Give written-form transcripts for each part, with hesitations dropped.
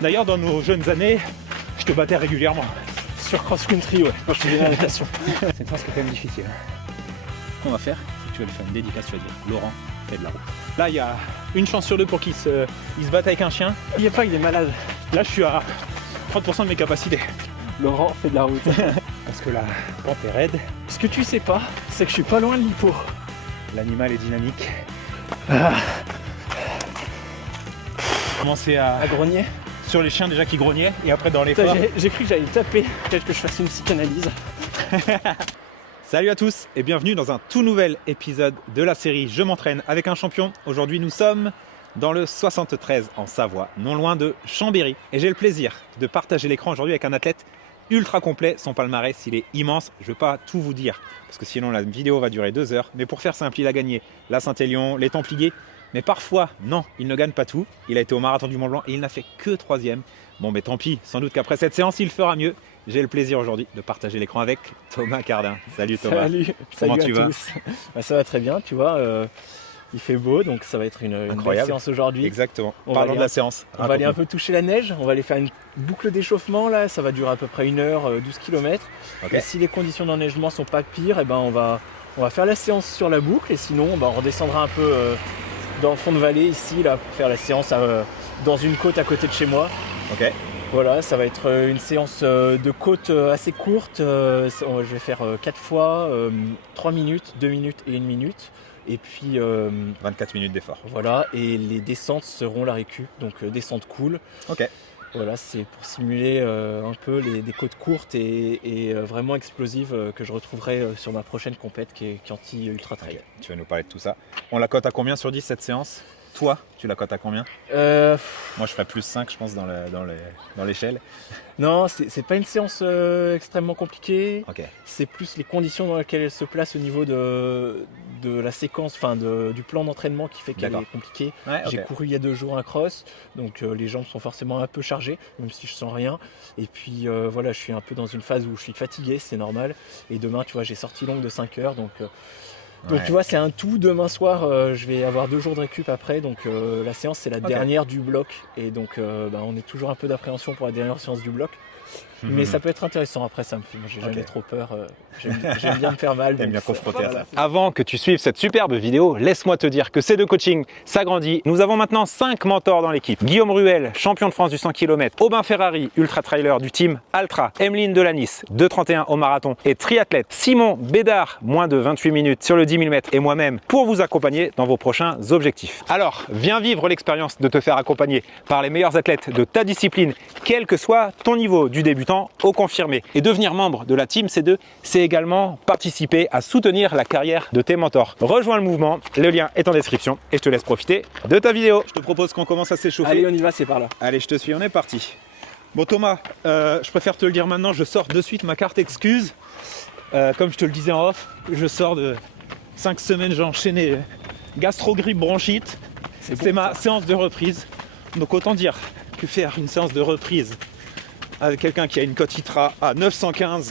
D'ailleurs, dans nos jeunes années, je te battais régulièrement. Sur cross-country, ouais, quand je faisais la natation. C'est une phrase qui est quand même difficile. Ce qu'on va faire, c'est que tu vas lui faire une dédicace, tu vas dire Laurent, fais de la route. Là, il y a une chance sur deux pour qu'il se batte avec un chien. Il n'y a pas que des malades. Là, je suis à 30% de mes capacités. Laurent fait de la route. Parce que la pente est raide, Ce que tu sais pas, c'est que je suis pas loin de l'hippo. l'animal est dynamique. Commencer À grogner. sur les chiens déjà qui grognaient et après dans les Putain, forts. j'ai cru que j'allais taper. Peut-être que je fasse une psychanalyse. Salut à tous et bienvenue dans un tout nouvel épisode de la série Je m'entraîne avec un champion. Aujourd'hui nous sommes dans le 73 en Savoie, non loin de Chambéry. Et j'ai le plaisir de partager l'écran aujourd'hui avec un athlète ultra complet. Son palmarès il est immense, je ne vais pas tout vous dire parce que sinon la vidéo va durer 2 heures. Mais pour faire simple, il a gagné la Saint-Élion, les Templiers. Mais parfois, non, il ne gagne pas tout. Il a été au Marathon du Mont-Blanc et il n'a fait que 3e. Bon, mais tant pis, sans doute qu'après cette séance, il fera mieux. J'ai le plaisir aujourd'hui de partager l'écran avec Thomas Cardin. Salut Thomas. Comment Salut tu à vas? tous. Bah, ça va très bien, tu vois. Il fait beau, donc ça va être une belle Incroyable. séance aujourd'hui. Exactement. On va Parlons aller de la séance. On va aller un peu toucher la neige, on va aller faire une boucle d'échauffement là, ça va durer à peu près 1 heure, 12 km. Ok. Et si les conditions d'enneigement sont pas pires, et ben on va faire la séance sur la boucle et sinon on redescendra un peu dans le fond de vallée ici là pour faire la séance dans une côte à côté de chez moi. Ok. Voilà, ça va être une séance de côte assez courte. Je vais faire 4 fois 3 minutes, 2 minutes et 1 minute. Et puis 24 minutes d'effort. voilà, et les descentes seront la récup, donc descente cool. Ok. Voilà, c'est pour simuler un peu des côtes courtes et vraiment explosives que je retrouverai sur ma prochaine compète qui est Chianti Ultra Trail. Tu vas nous parler de tout ça. On la cote à combien sur 10 cette séance? Toi, tu la cotes à combien? Moi, je ferais plus 5, je pense, dans l'échelle. Non, c'est pas une séance extrêmement compliquée. Ok. C'est plus les conditions dans lesquelles elle se place au niveau de la séquence, enfin du plan d'entraînement qui fait qu'elle D'accord. est compliquée. Ouais, ok. J'ai couru il y a 2 jours un cross, donc les jambes sont forcément un peu chargées, même si je sens rien. Et puis voilà, je suis un peu dans une phase où je suis fatigué, c'est normal. Et demain, tu vois, j'ai sorti longue de 5 heures, donc Ouais. tu vois, c'est un tout. Demain soir, je vais avoir 2 jours de récup après, donc la séance c'est la dernière du bloc. Et donc on est toujours un peu d'appréhension pour la dernière séance du bloc. Mais ça peut être intéressant après, ça me fait. J'ai jamais Ok. trop peur. J'aime bien me faire mal. T'aimes donc bien ça- confronter à voilà. ça. Avant que tu suives cette superbe vidéo, laisse-moi te dire que C2 Coaching s'agrandit. Nous avons maintenant 5 mentors dans l'équipe. Guillaume Ruel, champion de France du 100 km. Aubin Ferrari, ultra trailer du team Altra. Emeline Delanis, 2,31 au marathon et triathlète. Simon Bédard, moins de 28 minutes sur le 10 000 mètres et moi-même pour vous accompagner dans vos prochains objectifs. Alors, viens vivre l'expérience de te faire accompagner par les meilleurs athlètes de ta discipline, quel que soit ton niveau, du débutant au confirmé. Et devenir membre de la team C2, c'est également participer à soutenir la carrière de tes mentors. Rejoins le mouvement, le lien est en description et je te laisse profiter de ta vidéo. Je te propose qu'on commence à s'échauffer. Allez, on y va, c'est par là. Allez, je te suis, on est parti. Bon Thomas, je préfère te le dire maintenant, je sors de suite ma carte excuse. Comme je te le disais en off, je sors de 5 semaines, j'ai enchaîné gastro-grippe, bronchite. C'est ma séance de reprise. Donc autant dire que faire une séance de reprise avec quelqu'un qui a une cote ITRA à 915,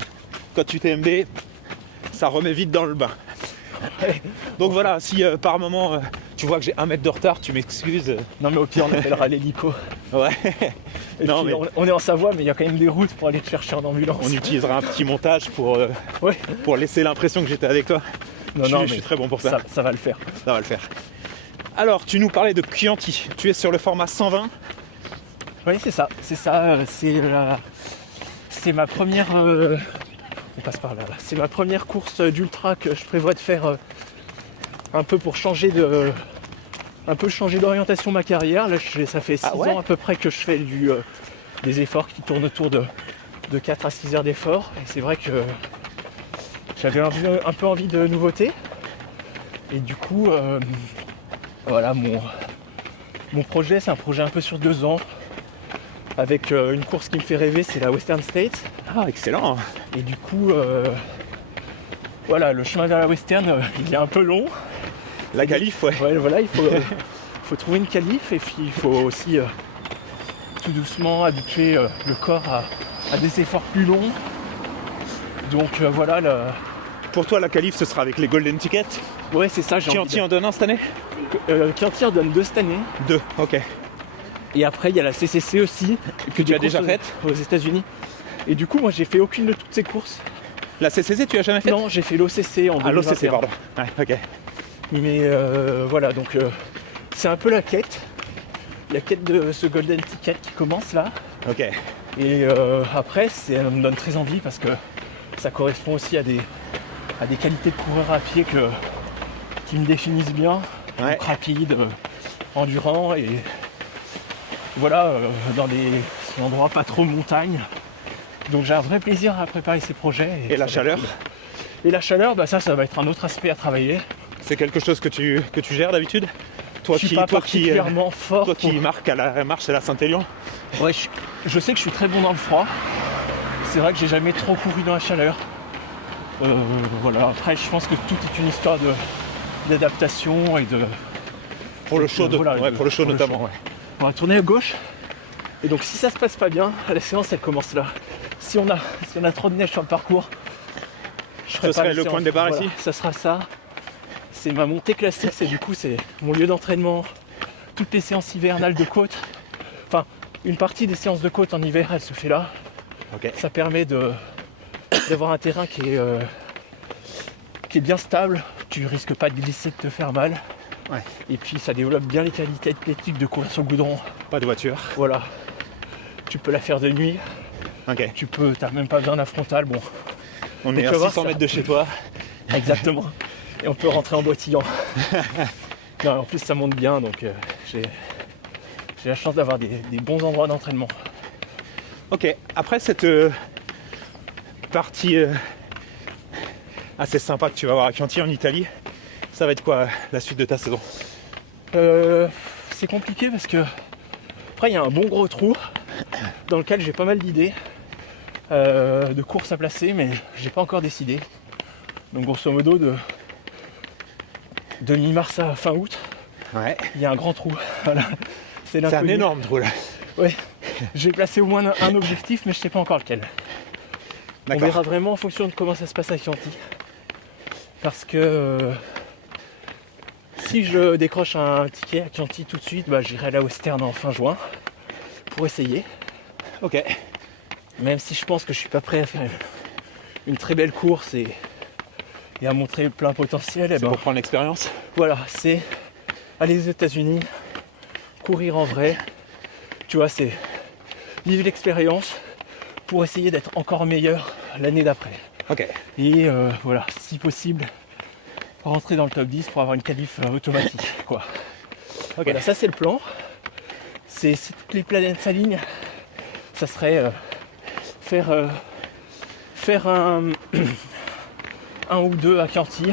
cote UTMB, ça remet vite dans le bain. Donc voilà, si par moment tu vois que j'ai 1 mètre de retard, tu m'excuses. Non, mais au pire, on appellera l'hélico. Ouais. Et Non, puis, mais- on est en Savoie, mais il y a quand même des routes pour aller te chercher en ambulance. On utilisera un petit montage pour laisser l'impression que j'étais avec toi. Non, je mais suis très bon pour ça. ça va le faire. Ça va le faire. Alors, tu nous parlais de Chianti. Tu es sur le format 120. Oui, c'est ça. C'est ma première. On passe par là. C'est ma première course d'ultra que je prévois de faire un peu pour changer d'orientation ma carrière. Là, ça fait 6 Ah ouais ans à peu près que je fais des efforts qui tournent autour de 4 à 6 heures d'effort. Et c'est vrai que j'avais un peu envie de nouveauté. Et du coup, voilà, mon projet, c'est un projet un peu sur 2 ans. Avec une course qui me fait rêver, c'est la Western States. Ah, excellent. Et du coup, voilà, le chemin vers la Western, il est un peu long. La qualif, ouais. Ouais, voilà, il faut trouver une qualif et puis il faut aussi tout doucement habituer le corps à des efforts plus longs. Donc voilà, Pour toi, la qualif, ce sera avec les Golden Tickets. ouais, c'est ça. Chianti en donne un cette année? Chianti en donne 2 cette année. 2, ok. Et après, il y a la CCC aussi, Que tu as déjà faite aux États-Unis. Et du coup, moi, j'ai fait aucune de toutes ces courses. La CCC, tu as jamais fait? Non, j'ai fait l'OCC en 2021. Ah, l'OCC, pardon. Ouais, ok. Mais voilà, donc c'est un peu la quête de ce Golden Ticket qui commence là. Ok. Et après, ça me donne très envie parce que ça correspond aussi à des qualités de coureur à pied qui me définissent bien. Ouais. Donc, rapide, endurant et voilà, dans des endroits pas trop montagne. Donc j'ai un vrai plaisir à préparer ces projets. Et la chaleur? Et la chaleur, bah ça va être un autre aspect à travailler. C'est quelque chose que tu gères d'habitude? Je suis pas particulièrement fort. Toi qui marches à la Saint-Élion? Ouais, je sais que je suis très bon dans le froid. C'est vrai que j'ai jamais trop couru dans la chaleur. Voilà. Après, je pense que tout est une histoire d'adaptation et de. Pour le chaud, pour le chaud notamment. Ouais. On va tourner à gauche. Et donc, si ça se passe pas bien, la séance elle commence là. Si on a trop de neige sur le parcours, ce serait le point de départ ici. Ça sera ça. C'est ma montée classique, c'est mon lieu d'entraînement. Toutes les séances hivernales de côte. Enfin, une partie des séances de côte en hiver, elle se fait là. Okay. Ça permet d'avoir un terrain qui est bien stable. Tu risques pas de glisser, de te faire mal. Ouais. Et puis ça développe bien les qualités athlétiques de courir sur le goudron. Pas de voiture. Voilà. Tu peux la faire de nuit. Ok. T'as même pas besoin d'un frontal. Bon. On est à 600 mètres de chez toi. Exactement. Et on peut rentrer en boitillant. Non, en plus ça monte bien, donc j'ai la chance d'avoir des bons endroits d'entraînement. Ok, après cette partie assez sympa que tu vas avoir à Chianti en Italie, ça va être quoi la suite de ta saison? C'est compliqué parce que après il y a un bon gros trou dans lequel j'ai pas mal d'idées de courses à placer, mais j'ai pas encore décidé. Donc grosso modo de mi-mars à fin août, ouais. Il y a un grand trou. Voilà. C'est un énorme trou là. Oui. J'ai placé au moins un objectif, mais je sais pas encore lequel. On verra vraiment en fonction de comment ça se passe à Chianti. Parce que si je décroche un ticket à Chianti tout de suite, bah, j'irai à la Western en fin juin pour essayer. Ok. Même si je pense que je suis pas prêt à faire une très belle course et à montrer plein potentiel. C'est pour prendre l'expérience. Voilà, c'est aller aux États-Unis, courir en vrai. Tu vois, c'est vivre l'expérience pour essayer d'être encore meilleur l'année d'après. Ok. Et voilà, si possible, rentrer dans le top 10 pour avoir une qualif automatique, quoi. Ok. Voilà, ça c'est le plan. Si toutes les planètes s'alignent, ça serait faire un ou deux à Chianti,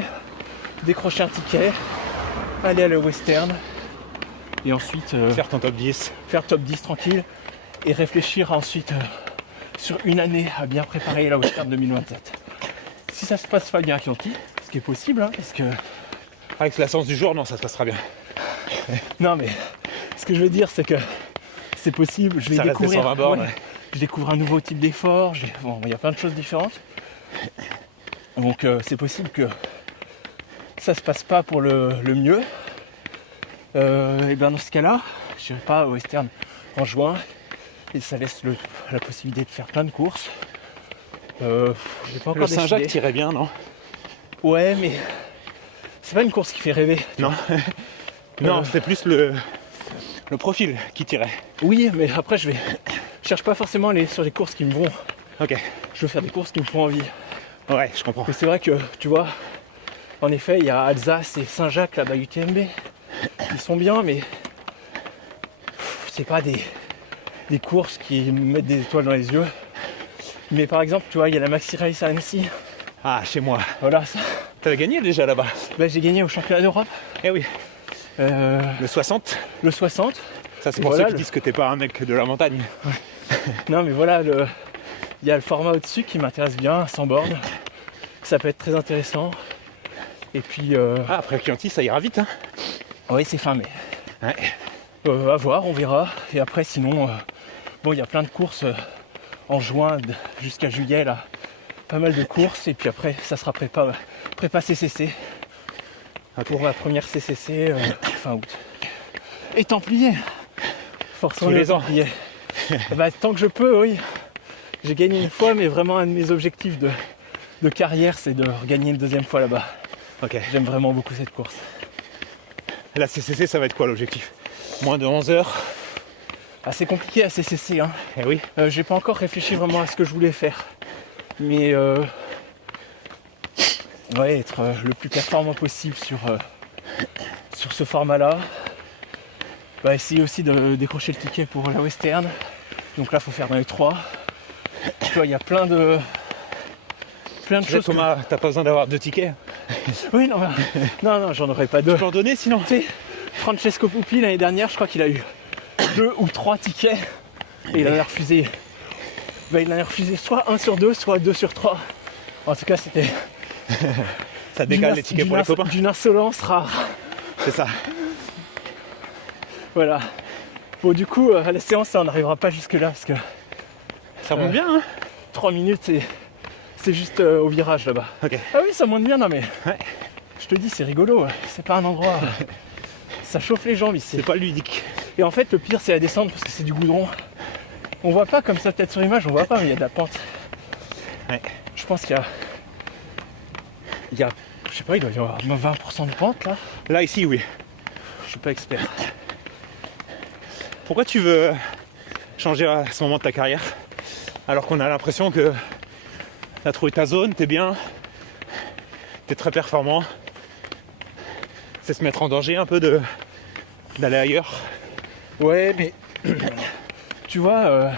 décrocher un ticket, aller à la Western et ensuite faire ton top 10. Faire top 10 tranquille et réfléchir ensuite sur une année à bien préparer la Western 2027. Si ça se passe pas bien à Chianti, ce qui est possible, hein, parce que avec la science du jour, non, ça se passera bien. Non mais ce que je veux dire c'est que c'est possible, je vais découvrir 120 bornes, ouais. Je découvre un nouveau type d'effort, bon, il y a plein de choses différentes. Donc c'est possible que ça se passe pas pour le mieux. Et bien dans ce cas-là, je n'irai pas au Western en juin et ça laisse la possibilité de faire plein de courses. J'ai pas encore le Saint-Jacques décidé. t'irait bien, non? Ouais, mais c'est pas une course qui fait rêver. Non. Non, c'est plus le profil qui tirait. Oui, mais après je cherche pas forcément à aller sur des courses qui me vont. Ok. Je veux faire des courses qui me font envie. Ouais, je comprends. Mais c'est vrai que, tu vois, en effet, il y a Alsace et Saint-Jacques là-bas UTMB. Ils sont bien, mais c'est pas des courses qui me mettent des étoiles dans les yeux. Mais par exemple, tu vois, il y a la Maxi Race à Annecy. Ah, chez moi. Voilà, ça. T'avais gagné déjà là-bas? Ben, j'ai gagné au championnat d'Europe. Eh oui. Le 60. Le 60. Ça, c'est pour ceux qui disent que t'es pas un mec de la montagne. Ouais. Non, mais voilà, il y a le format au-dessus qui m'intéresse bien, 100 bornes. Ça peut être très intéressant. Et puis... après Chianti, ça ira vite, hein? Oui, c'est fin mai. Ouais. À voir, on verra. Et après, sinon, bon, il y a plein de courses en juin jusqu'à juillet, là. Pas mal de courses. Et puis après, ça sera prépa CCC. Okay. Pour ma première CCC fin août. Et Templier. Forçons Tous le les ans. templier. Bah, tant que je peux, oui. J'ai gagné une fois, mais vraiment un de mes objectifs de carrière, c'est de regagner une deuxième fois là-bas. Ok. J'aime vraiment beaucoup cette course. La CCC, ça va être quoi l'objectif? Moins de 11 heures. C'est compliqué à CCC, hein. Eh oui. J'ai pas encore réfléchi vraiment à ce que je voulais faire. Mais ouais, être le plus performant possible sur ce format-là. Bah, essayer aussi de décrocher le ticket pour la Western. Donc là, il faut faire dans les 3. Tu vois, il y a plein de choses. Thomas, t'as pas besoin d'avoir 2 tickets. Oui, non, non, j'en aurais pas 2. Tu peux en donner sinon. Tu sais, Francesco Pupi, l'année dernière, je crois qu'il a eu 2 ou 3 tickets. Et il en a refusé. Bah, il en a refusé soit 1 sur 2, soit 2 sur 3. En tout cas, c'était Ça décale les tickets pour les copains. d'une insolence rare. C'est ça. Voilà. Bon, du coup, à la séance, ça, on n'arrivera pas jusque-là parce que Ça monte bien, hein? 3 minutes, c'est juste au virage là-bas. Ok. Ah oui, ça monte bien, non mais. Ouais. Je te dis, c'est rigolo. C'est pas un endroit. Ça chauffe les jambes ici. C'est pas ludique. Et en fait, le pire, c'est la descente parce que c'est du goudron. On voit pas comme ça, peut-être sur image, on voit pas, mais il y a de la pente. Ouais. Je pense qu'il y a. Je sais pas, il doit y avoir 20% de pente là. Là, ici, oui. Je suis pas expert. Pourquoi tu veux changer à ce moment de ta carrière alors qu'on a l'impression que t'as trouvé ta zone, t'es bien, t'es très performant? C'est se mettre en danger un peu d'aller ailleurs. Ouais, mais tu vois,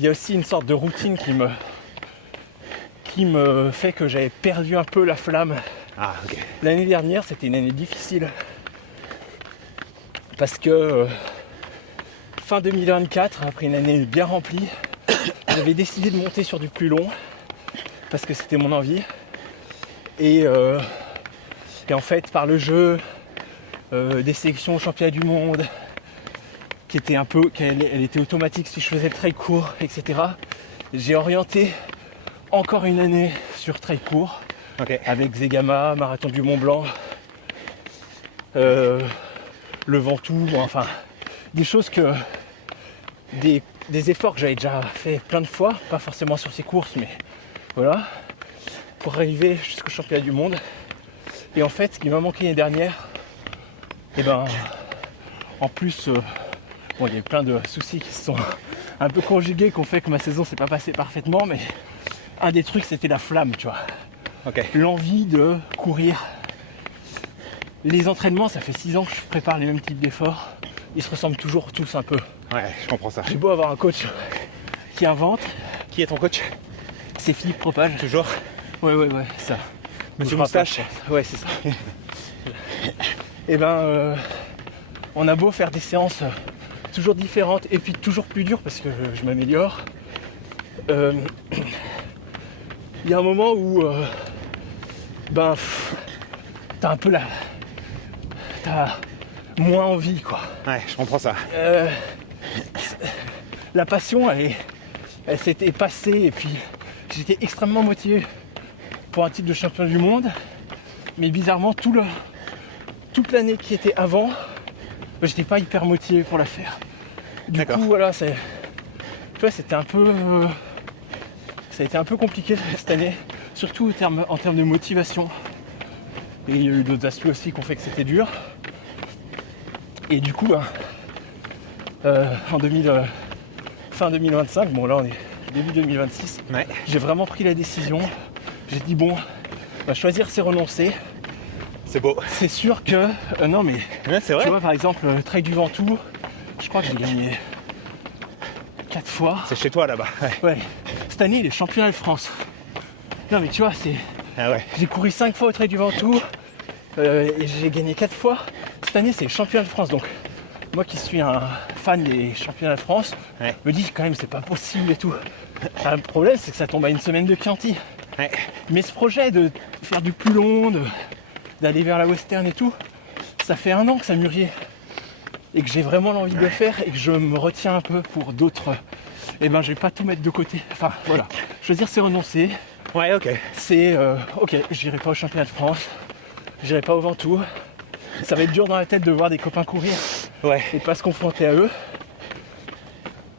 il y a aussi une sorte de routine qui me fait que j'avais perdu un peu la flamme. Ah, ok. L'année dernière, c'était une année difficile parce que fin 2024, après une année bien remplie, j'avais décidé de monter sur du plus long parce que c'était mon envie. Et en fait, par le jeu, des sélections au championnat du monde, elle était automatique si je faisais le trail court, etc. J'ai orienté encore une année sur trail court, Ok. avec Zegama, Marathon du Mont Blanc, le Ventoux, enfin des choses des efforts que j'avais déjà fait plein de fois, pas forcément sur ces courses, mais voilà, pour arriver jusqu'au championnat du monde. Et en fait, ce qui m'a manqué l'année dernière, en plus, bon, il y a eu plein de soucis qui se sont un peu conjugués, qui ont fait que ma saison s'est pas passée parfaitement, mais un des trucs, c'était la flamme, tu vois. Ok. L'envie de courir. Les entraînements, ça fait 6 ans que je prépare les mêmes types d'efforts. Ils se ressemblent toujours tous un peu. Ouais, je comprends ça. J'ai beau avoir un coach qui invente, Qui est ton coach? c'est Philippe Propage. Toujours? Ouais, ça. Monsieur Je Moustache. rappelle. Ouais, c'est ça. Et on a beau faire des séances toujours différentes et puis toujours plus dures parce que je m'améliore. Il y a un moment où t'as un peu t'as moins envie, quoi. Ouais, je comprends ça. La passion, elle s'était passée et puis j'étais extrêmement motivé pour un titre de champion du monde, mais bizarrement toute l'année qui était avant, j'étais pas hyper motivé pour la faire. Du D'accord. coup, voilà, tu vois, c'était un peu, ça a été un peu compliqué cette année, surtout en termes de motivation. Et il y a eu d'autres aspects aussi qui ont fait que c'était dur. Et du coup, fin 2025, bon là on est début 2026, Ouais. j'ai vraiment pris la décision. J'ai dit bon, choisir c'est renoncer. C'est beau. C'est sûr que non mais Ouais, c'est vrai. tu vois par exemple le Trail du Ventoux, je crois que j'ai gagné 4 fois. C'est chez toi là-bas. Ouais. Ouais. Cette année il est championnat de France. Non mais tu vois, Ah ouais. j'ai couru 5 fois au Trail du Ventoux et j'ai gagné 4 fois. Cette année c'est le championnat de France, donc moi qui suis un fan des championnats de France, Ouais. me dis quand même c'est pas possible et tout. Le problème c'est que ça tombe à une semaine de Chianti. Ouais. Mais ce projet de faire du plus long, d'aller vers la western et tout, ça fait 1 an que ça mûrit. Et que j'ai vraiment l'envie de le faire et que je me retiens un peu pour d'autres. Je vais pas tout mettre de côté. Enfin voilà. Choisir c'est renoncer. Ouais, ok. C'est ok, j'irai pas au championnat de France, j'irai pas au Ventoux. Ça va être dur dans la tête de voir des copains courir Ouais. et pas se confronter à eux.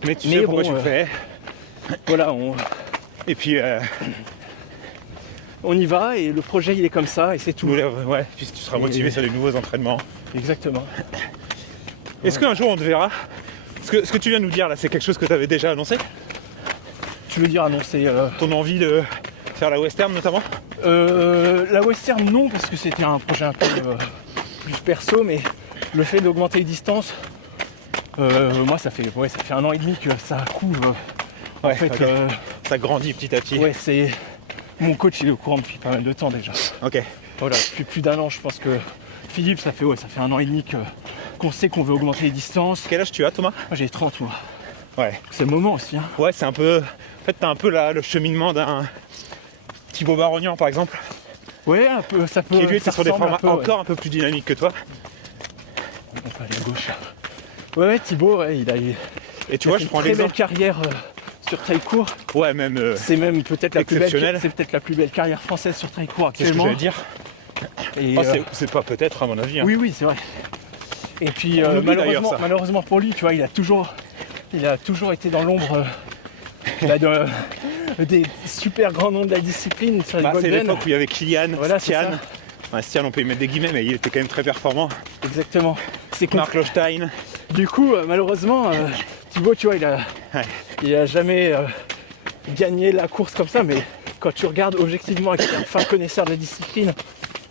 Mais tu Mais sais pourquoi bon, tu le fais. Voilà, Et puis, on y va et le projet il est comme ça et c'est tout. ouais, puis tu seras motivé sur les nouveaux entraînements. Exactement. Est-ce qu'un jour on te verra? Ce que tu viens de nous dire là, c'est quelque chose que tu avais déjà annoncé? Tu veux dire annoncer Ton envie de faire la western notamment? la western non, parce que c'était un projet un peu plus perso, mais le fait d'augmenter les distances, moi ça fait 1 an et demi que ça couvre. En Ouais, fait, ok. Ça grandit petit à petit. ouais, c'est mon coach il est au courant depuis pas mal de temps déjà. Ok. Voilà, depuis plus d'1 an, je pense que Philippe, ça fait 1 an et demi qu'on sait qu'on veut augmenter les distances. Quel âge tu as, Thomas? Moi j'ai 30 mois. Ouais. C'est le moment aussi. Hein. Ouais, c'est un peu. En fait, t'as un peu le cheminement d'un Thibaut Barognan par exemple, Ouais, un peu, ça peut. qui lui était ça sur des ressemble formats un peu, ouais. encore un peu plus dynamiques que toi. On peut aller à gauche. Ouais, Thibaut, ouais, il a eu Et tu vois, je prends une très belle l'exemple. carrière sur trail court. Ouais, même. C'est même peut-être la plus belle. Exceptionnel. C'est peut-être la plus belle carrière française sur trail court Qu'est-ce que actuellement. j'allais dire? Et, Oh, c'est pas peut-être à mon avis. Hein. oui, c'est vrai. Et puis On oublie d'ailleurs ça. malheureusement pour lui, tu vois, il a toujours été dans l'ombre des super grands noms de la discipline sur les Bah, c'est Golden. l'époque où il y avait Kylian, Voilà, c'est Stian. ça. Ouais, Stian, on peut y mettre des guillemets, mais il était quand même très performant. Exactement. C'est Marc Lochstein. Du coup, malheureusement, Thibaut, tu vois, il a jamais gagné la course comme ça, mais quand tu regardes objectivement avec un fin connaisseur de la discipline,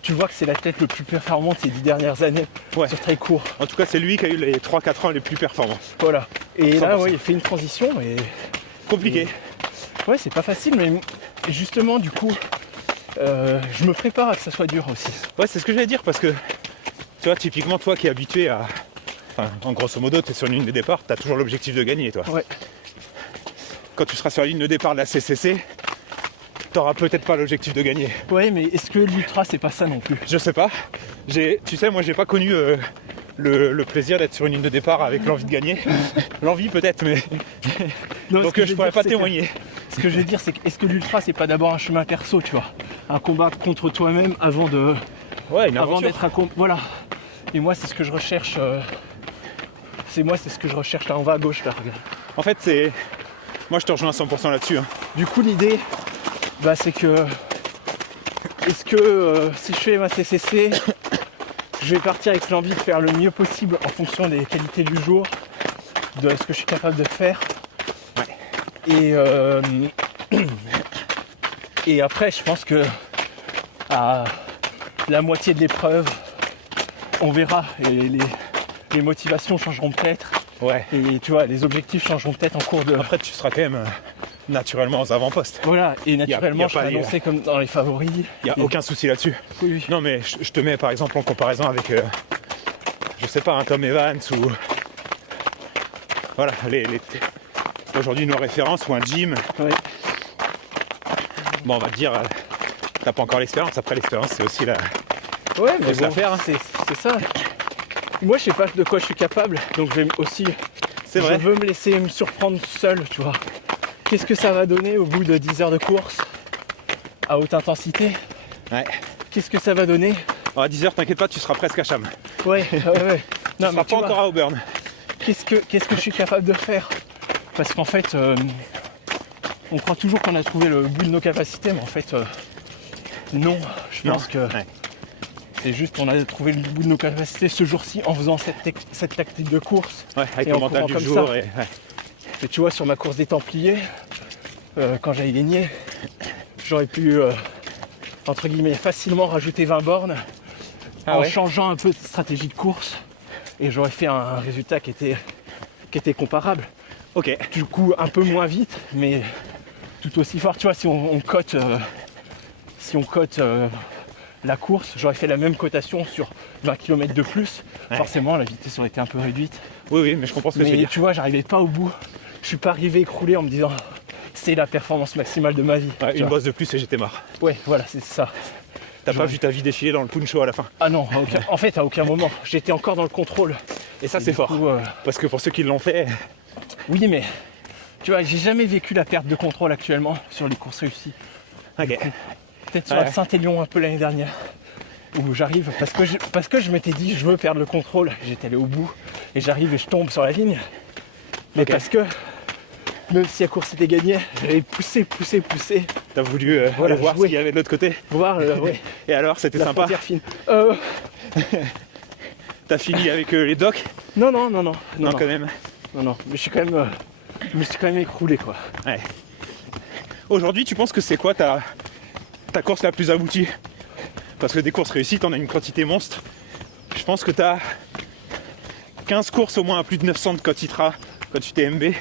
tu vois que c'est l'athlète le plus performant de ces 10 dernières années Ouais. sur trail court. En tout cas, c'est lui qui a eu les 3-4 ans les plus performants. Voilà. Et là, 100%. ouais, il fait une transition, et Compliqué. ouais, c'est pas facile, mais justement, du coup, je me prépare à que ça soit dur aussi. Ouais, c'est ce que j'allais dire parce que, tu vois, typiquement, toi qui es habitué à. Enfin, en grosso modo, tu es sur une ligne de départ, tu as toujours l'objectif de gagner, toi. Ouais. Quand tu seras sur la ligne de départ de la CCC, tu n'auras peut-être pas l'objectif de gagner. Ouais, mais est-ce que l'ultra, c'est pas ça non plus? Je sais pas. Tu sais, moi, j'ai pas connu le plaisir d'être sur une ligne de départ avec l'envie de gagner. L'envie, peut-être, mais. Non, Donc, ce que je veux pourrais dire, pas c'est que- témoigner. Ce que je veux dire, c'est que est-ce que l'ultra, c'est pas d'abord un chemin perso, tu vois? Un combat contre toi-même avant Ouais, une avant aventure. d'être un combat. Voilà. Et moi, c'est ce que je recherche. C'est ce que je recherche là. On va à gauche là, regarde. En fait, c'est. Moi, je te rejoins à 100% là-dessus. Hein. Du coup, l'idée, bah, c'est que. Est-ce que si je fais ma CCC, je vais partir avec l'envie de faire le mieux possible en fonction des qualités du jour, de ce que je suis capable de faire. Ouais. Et après, je pense que à la moitié de l'épreuve, on verra et les motivations changeront peut-être. Ouais. Et tu vois, les objectifs changeront peut-être en cours de. Après, tu seras quand même naturellement aux avant-postes. Voilà, et naturellement, y a je serai pas annoncé comme dans les favoris. Il n'y a Et- aucun souci là-dessus. Oui, oui. Non, mais je te mets par exemple en comparaison avec, je sais pas, un Tom Evans ou. Voilà, aujourd'hui nos références ou un Jim. Ouais. Bon, on va te dire, t'as pas encore l'expérience. Après, l'expérience, c'est aussi la. Ouais, mais Faut se la bon, faire, hein. c'est ça. Moi, je sais pas de quoi je suis capable, donc je vais aussi. C'est vrai. Je veux me laisser me surprendre seul, tu vois. Qu'est-ce que ça va donner au bout de 10 heures de course à haute intensité? Ouais. Qu'est-ce que ça va donner? À 10h, t'inquiète pas, tu seras presque à Cham. Ouais. Tu Non, seras mais pas tu vois, encore à Auburn. qu'est-ce que je suis capable de faire? Parce qu'en fait, on croit toujours qu'on a trouvé le bout de nos capacités, mais en fait, non. Je pense que Ouais. c'est juste qu'on a trouvé le bout de nos capacités ce jour-ci en faisant cette tactique de course. Ouais, avec Et le en mental courant du comme jour. ça. Et, ouais. Et tu vois, sur ma course des Templiers, quand j'avais gagné, j'aurais pu, entre guillemets, facilement rajouter 20 bornes Ah en ouais. changeant un peu de stratégie de course. Et j'aurais fait un résultat qui était comparable. Ok. Du coup, un peu moins vite, mais tout aussi fort. Tu vois, si on cote, la course, j'aurais fait la même cotation sur 20 km de plus. Ouais. Forcément, la vitesse aurait été un peu réduite. Oui, oui, mais je comprends ce que tu veux Mais dire. tu vois, j'arrivais pas au bout. Je suis pas arrivé écroulé en me disant c'est la performance maximale de ma vie. Ouais, Tu une vois. bosse de plus et j'étais marre. Ouais, voilà, c'est ça. T'as pas J'aurais- vu ta vie défiler dans le puncho à la fin. Ah non, en fait, à aucun moment. J'étais encore dans le contrôle. Et ça, Et c'est du fort. coup, Parce que pour ceux qui l'ont fait, oui, mais tu vois, j'ai jamais vécu la perte de contrôle actuellement sur les courses réussies. ok. Peut-être sur Ouais. la Saint-Élion un peu l'année dernière. où j'arrive, parce que je m'étais dit je veux perdre le contrôle, j'étais allé au bout, et j'arrive et je tombe sur la ligne. Mais Ok. parce que, même si la course était gagnée, j'avais poussé. T'as voulu Voilà, aller voir jouer. ce qu'il y avait de l'autre côté. Voir, ouais, Et alors, c'était la sympa. frontière fine. T'as fini avec les docks? Non, Non, quand même. mais je me suis quand même écroulé, quoi. Ouais. Aujourd'hui, tu penses que c'est quoi ta course la plus aboutie? Parce que des courses réussies, t'en as une quantité monstre. Je pense que t'as 15 courses au moins à plus de 900 quand tu t'es MB.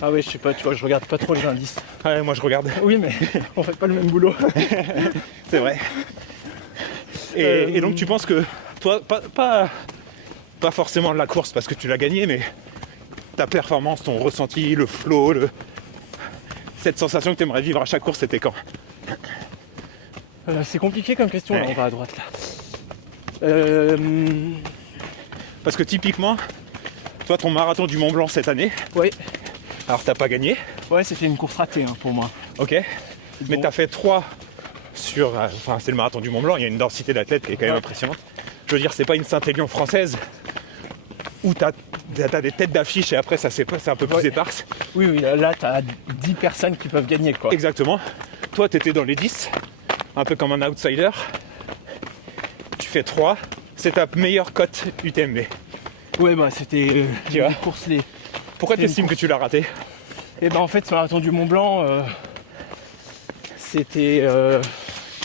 Ah ouais, je sais pas, tu vois, je regarde pas trop les indices. Ouais, moi je regarde. Oui, mais on fait pas le même boulot. C'est vrai. Et donc tu penses que toi, pas forcément de la course parce que tu l'as gagné, mais ta performance, ton ressenti, le flow, cette sensation que tu aimerais vivre à chaque course, c'était quand? C'est compliqué comme question, là, Ouais. on va à droite là. Parce que typiquement, toi ton marathon du Mont Blanc cette année, Ouais, alors t'as pas gagné, c'était une course ratée pour moi. ok, mais Bon. t'as fait 3 sur... Enfin c'est le marathon du Mont Blanc, il y a une densité d'athlètes qui est quand même Ouais. impressionnante. Je veux dire, c'est pas une Saint-Élion française où t'as des têtes d'affiche et après ça c'est un peu plus Ouais. éparse. Oui, là t'as 10 personnes qui peuvent gagner, quoi. Exactement. Toi, tu étais dans les 10, un peu comme un outsider. Tu fais 3, c'est ta meilleure cote UTMB. Ouais, bah c'était Tu vois. les courses les. Pourquoi C'est une t'estimes que course. tu l'as raté? Et ben en fait, ce marathon du Mont Blanc, c'était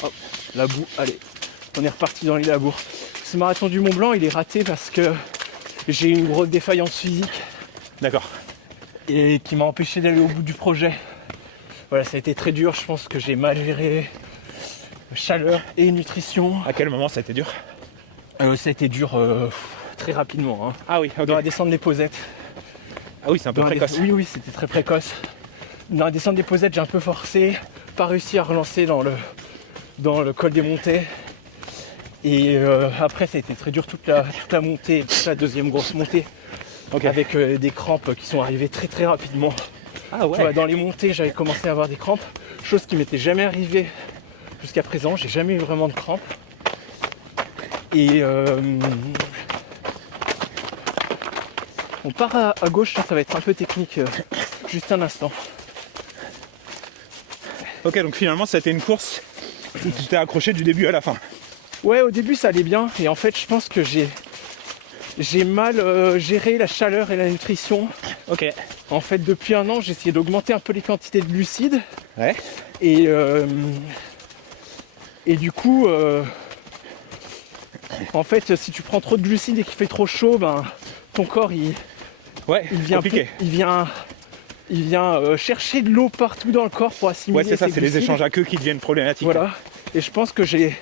hop, la boue. Allez, on est reparti dans les labours. Ce marathon du Mont Blanc, il est raté parce que j'ai eu une grosse défaillance physique D'accord. et qui m'a empêché d'aller au bout du projet. Voilà, ça a été très dur. Je pense que j'ai mal géré chaleur et nutrition. À quel moment ça a été dur? Ça a été dur très rapidement, hein. Ah oui, ok. Dans la descente des Posettes. Ah oui, c'est un peu Dans la précoce. Oui, c'était très précoce. Dans la descente des Posettes, j'ai un peu forcé, pas réussi à relancer dans le col des montées. Et après, ça a été très dur toute la montée, toute la deuxième grosse montée, Ok. avec des crampes qui sont arrivées très très rapidement. Ah Tu vois, dans les montées, j'avais commencé à avoir des crampes, chose qui m'était jamais arrivée jusqu'à présent. J'ai jamais eu vraiment de crampes. Et on part à gauche, ça va être un peu technique. Juste un instant. Ok, donc finalement, ça a été une course où tu t'es accroché du début à la fin. Ouais, au début ça allait bien, et en fait je pense que j'ai mal géré la chaleur et la nutrition. Ok. En fait, depuis un an, j'ai essayé d'augmenter un peu les quantités de glucides, Ouais. et du coup, en fait, si tu prends trop de glucides et qu'il fait trop chaud, ben ton corps Ouais, il vient compliqué. il vient chercher de l'eau partout dans le corps pour assimiler. Ouais, c'est ça, ces c'est les glucides. échanges aqueux qui deviennent problématiques. Voilà. Et je pense que j'ai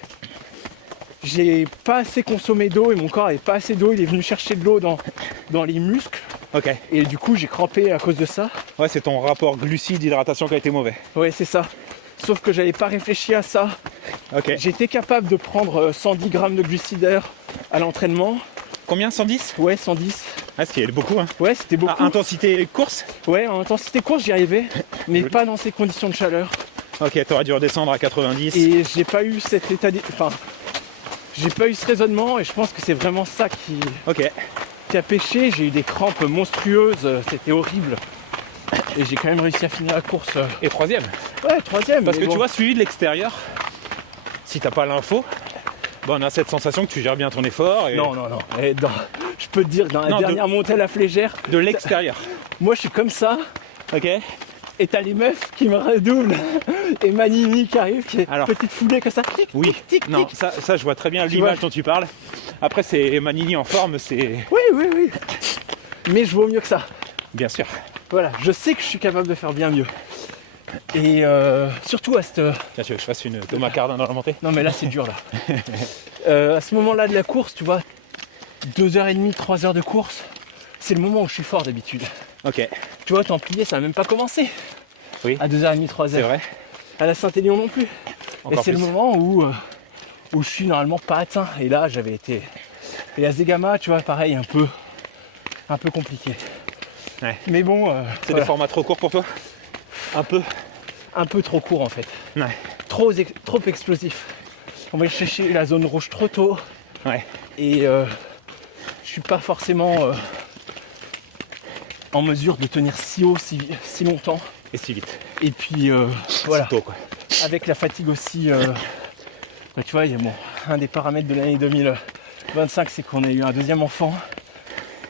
pas assez consommé d'eau et mon corps avait pas assez d'eau. Il est venu chercher de l'eau dans les muscles Ok. et du coup j'ai crampé à cause de ça. Ouais, c'est ton rapport glucides-hydratation qui a été mauvais. Ouais, c'est ça. Sauf que j'avais pas réfléchi à ça. Ok. J'étais capable de prendre 110 grammes de glucidaire à l'entraînement. Combien? 110? Ouais, 110. Ah, ce qui est beaucoup, hein. Ouais, c'était beaucoup. Ah, intensité course? Ouais, en intensité course, j'y arrivais, mais Joli. pas dans ces conditions de chaleur. Ok, t'aurais dû redescendre à 90. Et j'ai pas eu cet état enfin, j'ai pas eu ce raisonnement et je pense que c'est vraiment ça Ok. qui a pêché. J'ai eu des crampes monstrueuses, c'était horrible. Et j'ai quand même réussi à finir la course. Et troisième. Ouais, troisième. Parce mais que bon. tu vois, suivi de l'extérieur, si t'as pas l'info, on a cette sensation que tu gères bien ton effort. Et Non. Et je peux te dire, dans la Non, dernière montée à la Flégère, de l'extérieur. moi je suis comme ça. Ok. Et t'as les meufs qui me redoublent. Et Manini qui arrive, qui est Alors. petite foulée comme ça. Tic, Oui. tic, tic, Non, tic. ça je vois très bien Tu l'image vois. dont tu parles. Après, c'est Manini en forme, c'est Oui. Mais je vaux mieux que ça. bien sûr. Voilà, je sais que je suis capable de faire bien mieux. Et surtout à cette... Tiens, tu veux que je fasse une Thomas Cardin dans la montée? Non mais là c'est dur là. À ce moment-là de la course, tu vois, 2h30, 3 heures de course, c'est le moment où je suis fort d'habitude. Ok, Tu vois, Templier, ça n'a même pas commencé. Oui. À 2h30, 3 c'est heures. vrai. À la Saint-Élion non plus. Et Encore c'est le plus. moment où je suis normalement pas atteint. Et là, j'avais été... Et à Zegama, tu vois, pareil, un peu compliqué. Ouais. Mais bon, C'est voilà. des formats trop courts pour toi? Un peu. Un peu trop court en fait. Ouais. Trop explosif. on va chercher la zone rouge trop tôt. Ouais. Et je suis pas forcément en mesure de tenir si haut si longtemps. Et si vite. Et puis voilà, Si tôt, quoi. avec la fatigue aussi, bah, tu vois, il y a un des paramètres de l'année 2025, c'est qu'on a eu un deuxième enfant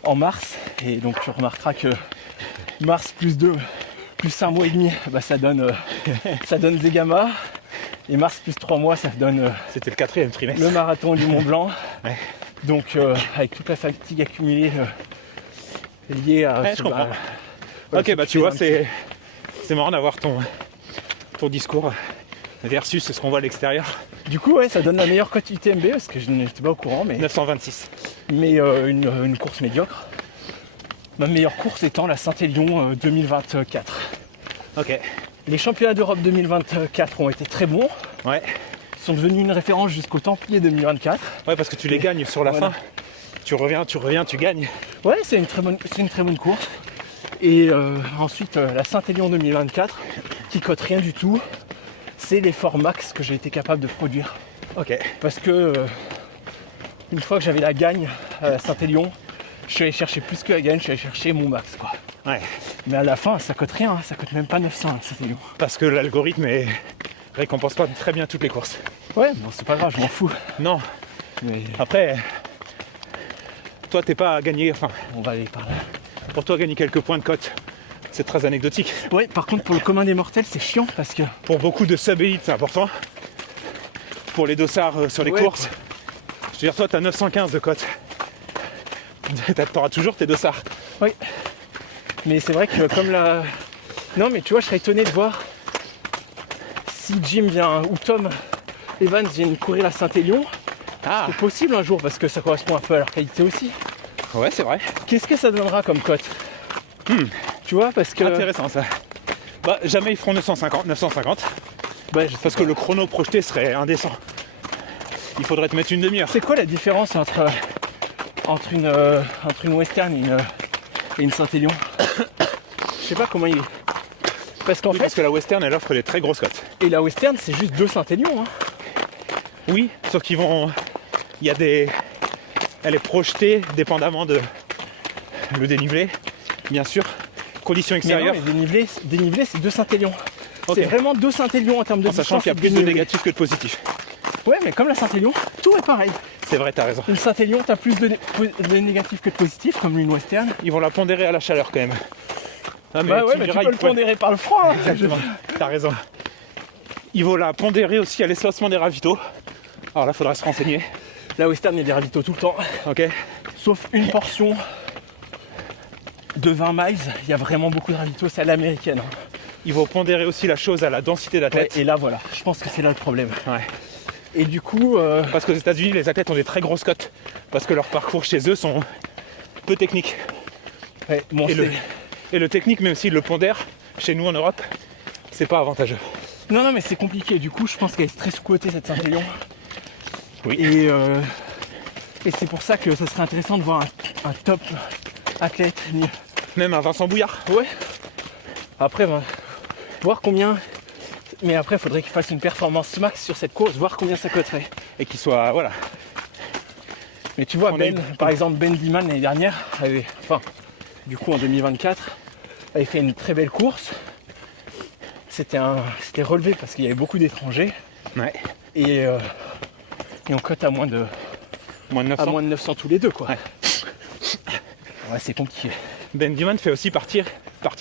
en mars. Et donc tu remarqueras que mars plus 1 mois et demi, bah, ça donne Zegama. Et mars plus 3 mois, ça donne C'était le 4e trimestre. le marathon du Mont Blanc. Ouais. Donc avec toute la fatigue accumulée liée à... Ouais, je comprends. voilà, Ok, bah tu fais vois, un petit- c'est marrant d'avoir ton discours versus ce qu'on voit à l'extérieur. Du coup, ouais, ça donne la meilleure cote UTMB, parce que je n'étais pas au courant, mais 926. Une course médiocre. Ma meilleure course étant la Saint-Élion 2024. Ok. Les championnats d'Europe 2024 ont été très bons. Ouais. Ils sont devenus une référence jusqu'au Templier 2024. Ouais, parce que tu les gagnes sur la Voilà. fin. Tu reviens, tu gagnes. Ouais, c'est une très bonne course. Et ensuite, la Saint-Élion 2024, qui cote rien du tout, c'est l'effort max que j'ai été capable de produire. Ok. Parce que une fois que j'avais la gagne à la Saint-Élion, je suis allé chercher plus que la gagne, je suis allé chercher mon max, quoi. Ouais. Mais à la fin, ça cote rien, hein, ça cote même pas 900 la Saint-Élion. Parce que l'algorithme récompense pas très bien toutes les courses. Ouais, bon, c'est pas grave, je m'en fous. Non. Mais Après, toi t'es pas à gagner, enfin, on va aller par là. pour toi gagner quelques points de cote, c'est très anecdotique. Ouais, par contre, pour le commun des mortels, c'est chiant parce que Pour beaucoup de sub-élites, c'est important. Pour les dossards sur les Ouais, courses, je veux dire, toi t'as 915 de cote. T'auras toujours tes dossards. oui. Mais c'est vrai que comme la... Non, mais tu vois, je serais étonné de voir si Jim vient, ou Tom Evans viennent courir la Saint-Élion. Ah, C'est possible un jour parce que ça correspond un peu à leur qualité aussi. ouais, c'est vrai. Qu'est-ce que ça donnera comme cote Tu vois, parce que... Intéressant ça. Bah, jamais ils feront 950. Bah, je sais Parce que le chrono projeté serait indécent. Il faudrait te mettre une demi-heure. C'est quoi la différence entre une western et une Saint-Élion? Je sais pas comment il est. Parce qu'en Oui, fait, parce que la western elle offre des très grosses cotes. et la western c'est juste 2 Saint-Élion. Hein. Oui, sauf qu'ils vont. Il y a des. Elle est projetée dépendamment de le dénivelé, bien sûr. Conditions Mais non, extérieures. les dénivelés c'est 2 Saint-Élion. Ok. C'est vraiment 2 Saint-Élion en termes de En sachant distance qu'il y a et plus de dénivelé. négatifs que de positifs. Ouais, mais comme la Saint-Élion, tout est pareil. C'est vrai, t'as raison. Une Saint-Élion, t'as plus de négatifs que de positifs, comme une western. Ils vont la pondérer à la chaleur quand même. Ah, Bah ouais, tu mais tu verras, peux le ils pourraient- pondérer par le froid. Hein. Exactement. T'as raison. Ils vont la pondérer aussi à l'espacement des ravitaux. Alors là, faudra se renseigner. La western, il y a des ravitaux tout le temps. Ok. Sauf une portion de 20 miles, il y a vraiment beaucoup de ravitaux, c'est à l'américaine. Hein. Ils vont pondérer aussi la chose à la densité Ouais, d'athlètes. et là voilà, je pense que c'est là le problème. Ouais. Et du coup, Parce qu'aux États-Unis, les athlètes ont des très grosses cotes. Parce que leurs parcours chez eux sont peu techniques. ouais, bon, Et le technique, mais aussi le pondère, chez nous en Europe, c'est pas avantageux. non, mais c'est compliqué. Du coup, je pense qu'elle est très sous-cotée cette Saint-Élion. Oui. Et c'est pour ça que ce serait intéressant de voir un top athlète. Même un Vincent Bouillard. Ouais. Après, ben, voir combien. Mais après, il faudrait qu'il fasse une performance max sur cette course, voir combien ça coterait. Et qu'il soit. Voilà. Mais tu vois, On a eu- par exemple, Ben Diman l'année dernière, du coup en 2024, avait fait une très belle course. C'était relevé parce qu'il y avait beaucoup d'étrangers. Ouais. Et on cote à moins de Moins de 900. 900 tous les deux, quoi. Ouais. Ouais, c'est compliqué. Ben Diman fait aussi partie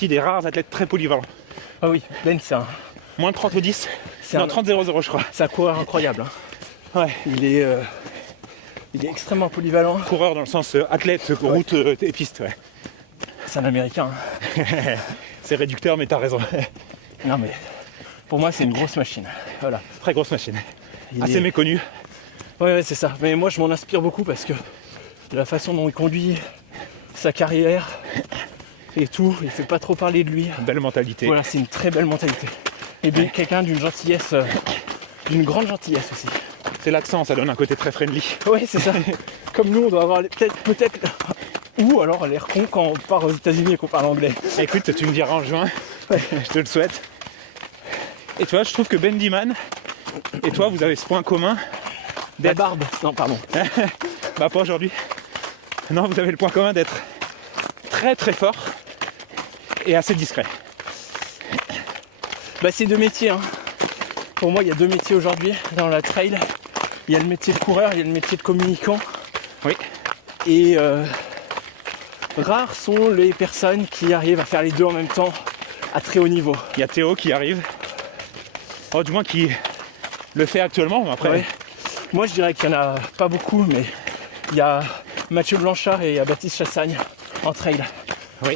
des rares athlètes très polyvalents. Ah oui, Ben, c'est Moins de 30 au 10. C'est Non, un- 30-0-0, je crois. un coureur incroyable. Hein. Ouais. Il est extrêmement polyvalent. Coureur dans le sens athlète, route et piste, ouais. C'est un Américain. Hein. C'est réducteur, mais t'as raison. Non mais, pour moi, c'est une grosse machine. Voilà. Très grosse machine. Il Assez est- méconnu. Ouais, c'est ça. Mais moi, je m'en inspire beaucoup parce que de la façon dont il conduit sa carrière et tout, il fait pas trop parler de lui. Belle mentalité. Voilà, c'est une très belle mentalité. Et bien, quelqu'un d'une gentillesse, d'une grande gentillesse aussi. C'est l'accent, ça donne un côté très friendly. Ouais, c'est ça. Comme nous, on doit avoir peut-être, ou alors l'air con quand on part aux États-Unis et qu'on parle anglais. Écoute, tu me diras en juin. Je te le souhaite. Et tu vois, je trouve que Ben Diman et toi, vous avez ce point commun La barbe. Non, pardon. Bah pas aujourd'hui. Non, vous avez le point commun d'être très très fort et assez discret. Bah c'est deux métiers. Hein. Pour moi, il y a deux métiers aujourd'hui dans la trail. Il y a le métier de coureur, il y a le métier de communicant. Oui. Et rares sont les personnes qui arrivent à faire les deux en même temps à très haut niveau. Il y a Théo qui arrive. Oh, du moins qui le fait actuellement. Après, Ouais. Moi, je dirais qu'il n'y en a pas beaucoup, mais il y a Mathieu Blanchard et il y a Baptiste Chassagne en trail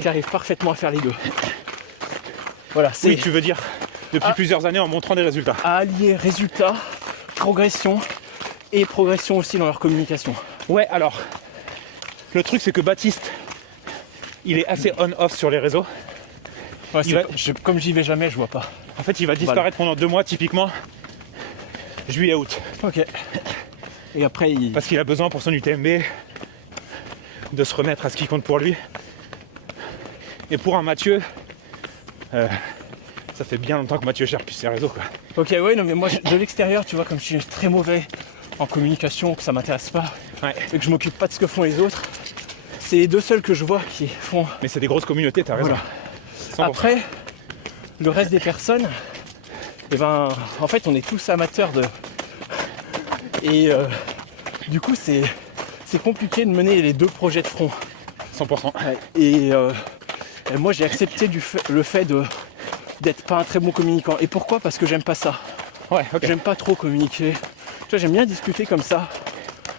qui arrivent parfaitement à faire les deux. Voilà, c'est oui, tu veux dire depuis plusieurs années en montrant des résultats. à allier résultats, progression et progression aussi dans leur communication. Ouais, alors, le truc c'est que Baptiste, il est assez on-off sur les réseaux. Ouais, Il va- comme j'y vais jamais, je vois pas. En fait, il va disparaître pendant 2 mois, typiquement juillet-août. Ok. Et après, Parce qu'il a besoin pour son UTMB de se remettre à ce qui compte pour lui. Et pour un Mathieu, ça fait bien longtemps que Mathieu gère plus ses réseaux, quoi. Ok, ouais, non, mais moi, de l'extérieur, tu vois, comme je suis très mauvais en communication, que ça m'intéresse pas, Ouais. et que je m'occupe pas de ce que font les autres, c'est les deux seuls que je vois qui font. Mais c'est des grosses communautés, t'as raison. Voilà. 100%. Après, le reste des personnes, eh ben, en fait, on est tous amateurs de. Et du coup, c'est compliqué de mener les deux projets de front. 100%. Et moi, j'ai accepté le fait d'être pas un très bon communicant. Et pourquoi? Parce que j'aime pas ça. Ouais, ok. J'aime pas trop communiquer. Tu vois, j'aime bien discuter comme ça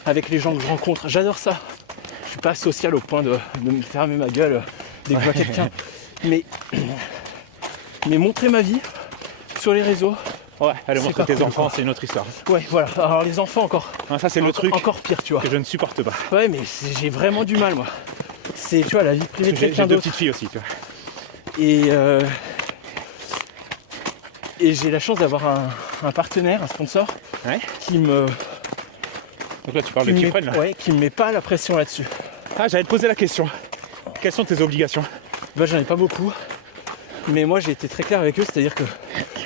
avec les gens que je rencontre. J'adore ça. Je suis pas social au point de me fermer ma gueule dès que je vois quelqu'un. Mais montrer ma vie sur les réseaux, Ouais, allez C'est montrer pas tes cool, enfants, quoi. c'est une autre histoire. ouais, voilà. Alors les enfants encore, Ah, ça, c'est le truc encore pire, tu vois. que je ne supporte pas. Ouais, mais j'ai vraiment du mal, moi. C'est, tu vois, la vie privée de J'ai quelqu'un 2 d'autre. petites filles aussi, tu vois. Et j'ai la chance d'avoir un partenaire, un sponsor, Ouais. qui me Donc là, tu parles de qui prennent, là. ouais, qui me met pas la pression là-dessus. Ah, j'allais te poser la question. Quelles sont tes obligations? Bah, j'en ai pas beaucoup, mais moi j'ai été très clair avec eux, c'est-à-dire que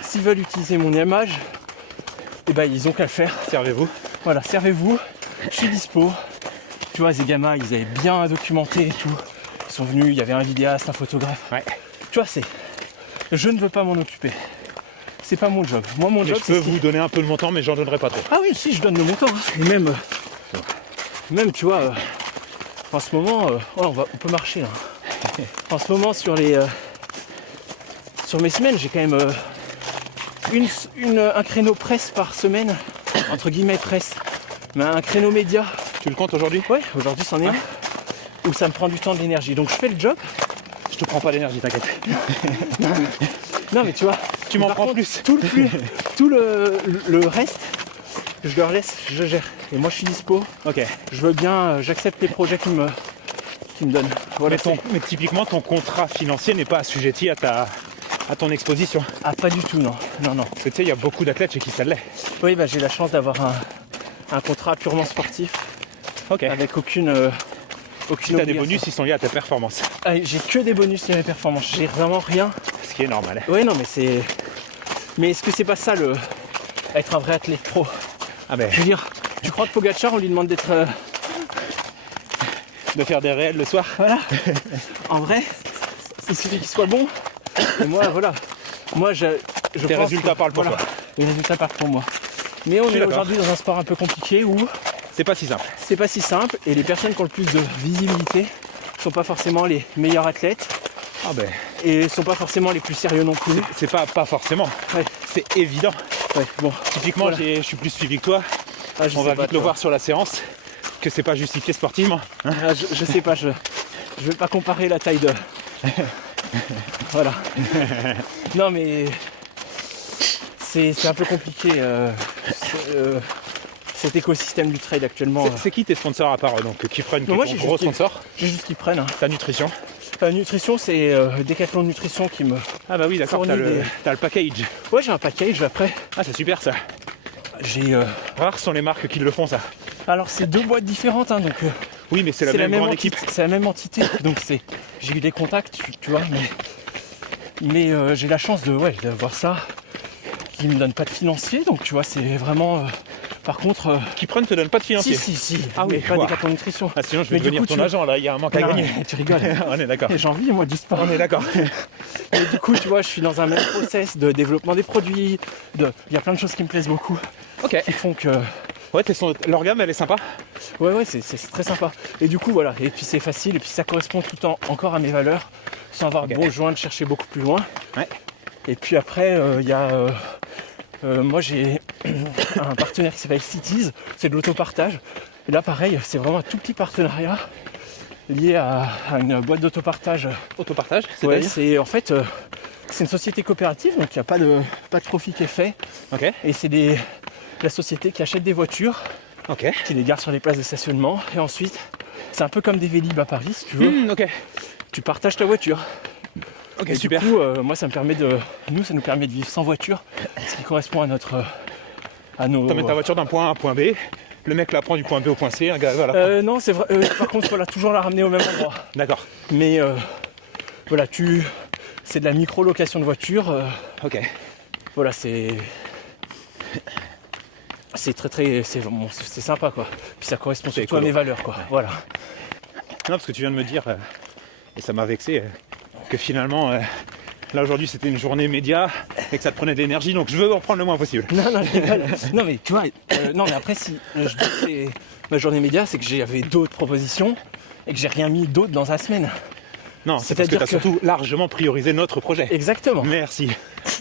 s'ils veulent utiliser mon image, et ben ils ont qu'à le faire. Servez-vous. Voilà, servez-vous, je suis dispo. Tu vois, ces gamins, ils avaient bien documenté et tout. Ils sont venus, il y avait un vidéaste, un photographe. Ouais. Tu vois, je ne veux pas m'en occuper. C'est pas mon job. Moi, mon Mais job, je peux vous donner un peu de mon temps, mais j'en donnerai pas trop. Ah oui, si, je donne de mon temps. Hein. Et même, tu vois, en ce moment, oh, on peut marcher là. En ce moment, sur mes semaines, j'ai quand même un créneau presse par semaine, entre guillemets presse, mais un créneau média. Tu le comptes aujourd'hui? Ouais, aujourd'hui c'en est un, où ça me prend du temps, de l'énergie. Donc je fais le job. Je te prends pas l'énergie, t'inquiète. Non mais tu vois, Tu m'en par prends contre, plus. tout le reste, je leur laisse, je gère. Et moi je suis dispo, Ok. je veux bien, j'accepte les projets qu'ils me donnent. Voilà, Mais typiquement, ton contrat financier n'est pas assujetti à ton exposition. Ah pas du tout, non. Parce que tu sais, il y a beaucoup d'athlètes chez qui ça l'est. Oui, bah j'ai la chance d'avoir un contrat purement sportif, Ok. avec aucune Si t'as des obligation. bonus, ils sont liés à ta performance. Ah, j'ai que des bonus sur mes performances, j'ai vraiment rien. Ce qui est normal. Oui, non mais c'est... Mais est-ce que c'est pas ça être un vrai athlète pro? Ah ben, Je veux dire, tu crois que Pogacar, on lui demande d'être... de faire des réels le soir. Voilà. En vrai, il suffit qu'il soit bon. Et moi, voilà. Moi, je Tes pense résultats que- parlent pour voilà, toi. Les résultats parlent pour moi. Mais on suis est d'accord. aujourd'hui dans un sport un peu compliqué où C'est pas si simple. c'est pas si simple et les personnes qui ont le plus de visibilité sont pas forcément les meilleurs athlètes Ah ben, et sont pas forcément les plus sérieux non plus. c'est pas forcément. Ouais, C'est évident. ouais, bon. Typiquement, Voilà. je suis plus suivi que toi. Ah, je On sais va pas, vite tu le vois. voir sur la séance que c'est pas justifié sportivement. Ah, je sais pas, je vais pas comparer la taille de... Voilà. Non mais c'est un peu compliqué cet écosystème du trail actuellement. C'est qui tes sponsors à part donc Kifrun, qui Non, moi, est ton j'ai gros juste- sponsor? J'ai juste qu'ils prennent. Hein. Ta nutrition. Nutrition, c'est Decathlon Nutrition qui me... Ah bah oui, d'accord, Fournit t'as le package. Ouais, j'ai un package après. Ah, c'est super ça. J'ai... Rares sont les marques qui le font ça. Alors c'est deux boîtes différentes, hein, donc Oui, mais c'est la même grande entité, équipe. c'est la même entité, donc j'ai eu des contacts, tu vois, mais j'ai la chance d'avoir ça, qui me donne pas de financier, donc tu vois, c'est vraiment Par contre, Kipron te donne pas de financier. si. Ah oui, mais pas wow. des cartons de nutrition. Ah, sinon je vais Mais du devenir coup, ton tu- agent là, il y a un manque à Non, gagner. mais tu rigoles. On est d'accord. J'ai envie, moi, du sport. On est d'accord. Et du coup, tu vois, je suis dans un même process de développement des produits. Il y a plein de choses qui me plaisent beaucoup, Ok. qui font que Ouais, leur gamme elle est sympa. ouais, c'est très sympa. Et du coup, voilà. Et puis c'est facile, et puis ça correspond tout le temps encore à mes valeurs, sans avoir Ok. besoin de chercher beaucoup plus loin. Ouais. Et puis après, il y a moi j'ai un partenaire qui s'appelle Cities, c'est de l'autopartage. Et là pareil, c'est vraiment un tout petit partenariat lié à une boîte d'autopartage. Autopartage, Ouais, c'est-à-dire c'est en fait c'est une société coopérative, donc il n'y a pas de profit qui est fait. Ok. Et c'est la société qui achète des voitures, Ok. qui les garde sur les places de stationnement. Et ensuite, c'est un peu comme des Vélib à Paris, si tu veux. Ok. Tu partages ta voiture. Ok, Et super. du coup, moi, ça nous permet de vivre sans voiture, ce qui correspond à nos. T'emmènes ta voiture d'un point A à un point B, le mec la prend du point B au point C, un gars va la prendre. Non, c'est vrai. Par contre, voilà, toujours la ramener au même endroit. D'accord. Mais voilà, c'est de la micro-location de voiture. Ok. Voilà, c'est très, c'est sympa, quoi. Puis ça correspond C'est surtout à écolo. mes valeurs, quoi. Voilà. Non, parce que tu viens de me dire, et ça m'a vexé, que finalement, là aujourd'hui c'était une journée média et que ça te prenait de l'énergie, donc je veux en prendre le moins possible. Non, je rigole. Non, mais tu vois, non, mais après, si je dis que c'est ma journée média, c'est que j'avais d'autres propositions et que j'ai rien mis d'autre dans la semaine. Non, c'est parce que C'est-à-dire tu as que- surtout largement priorisé notre projet. Exactement. Merci.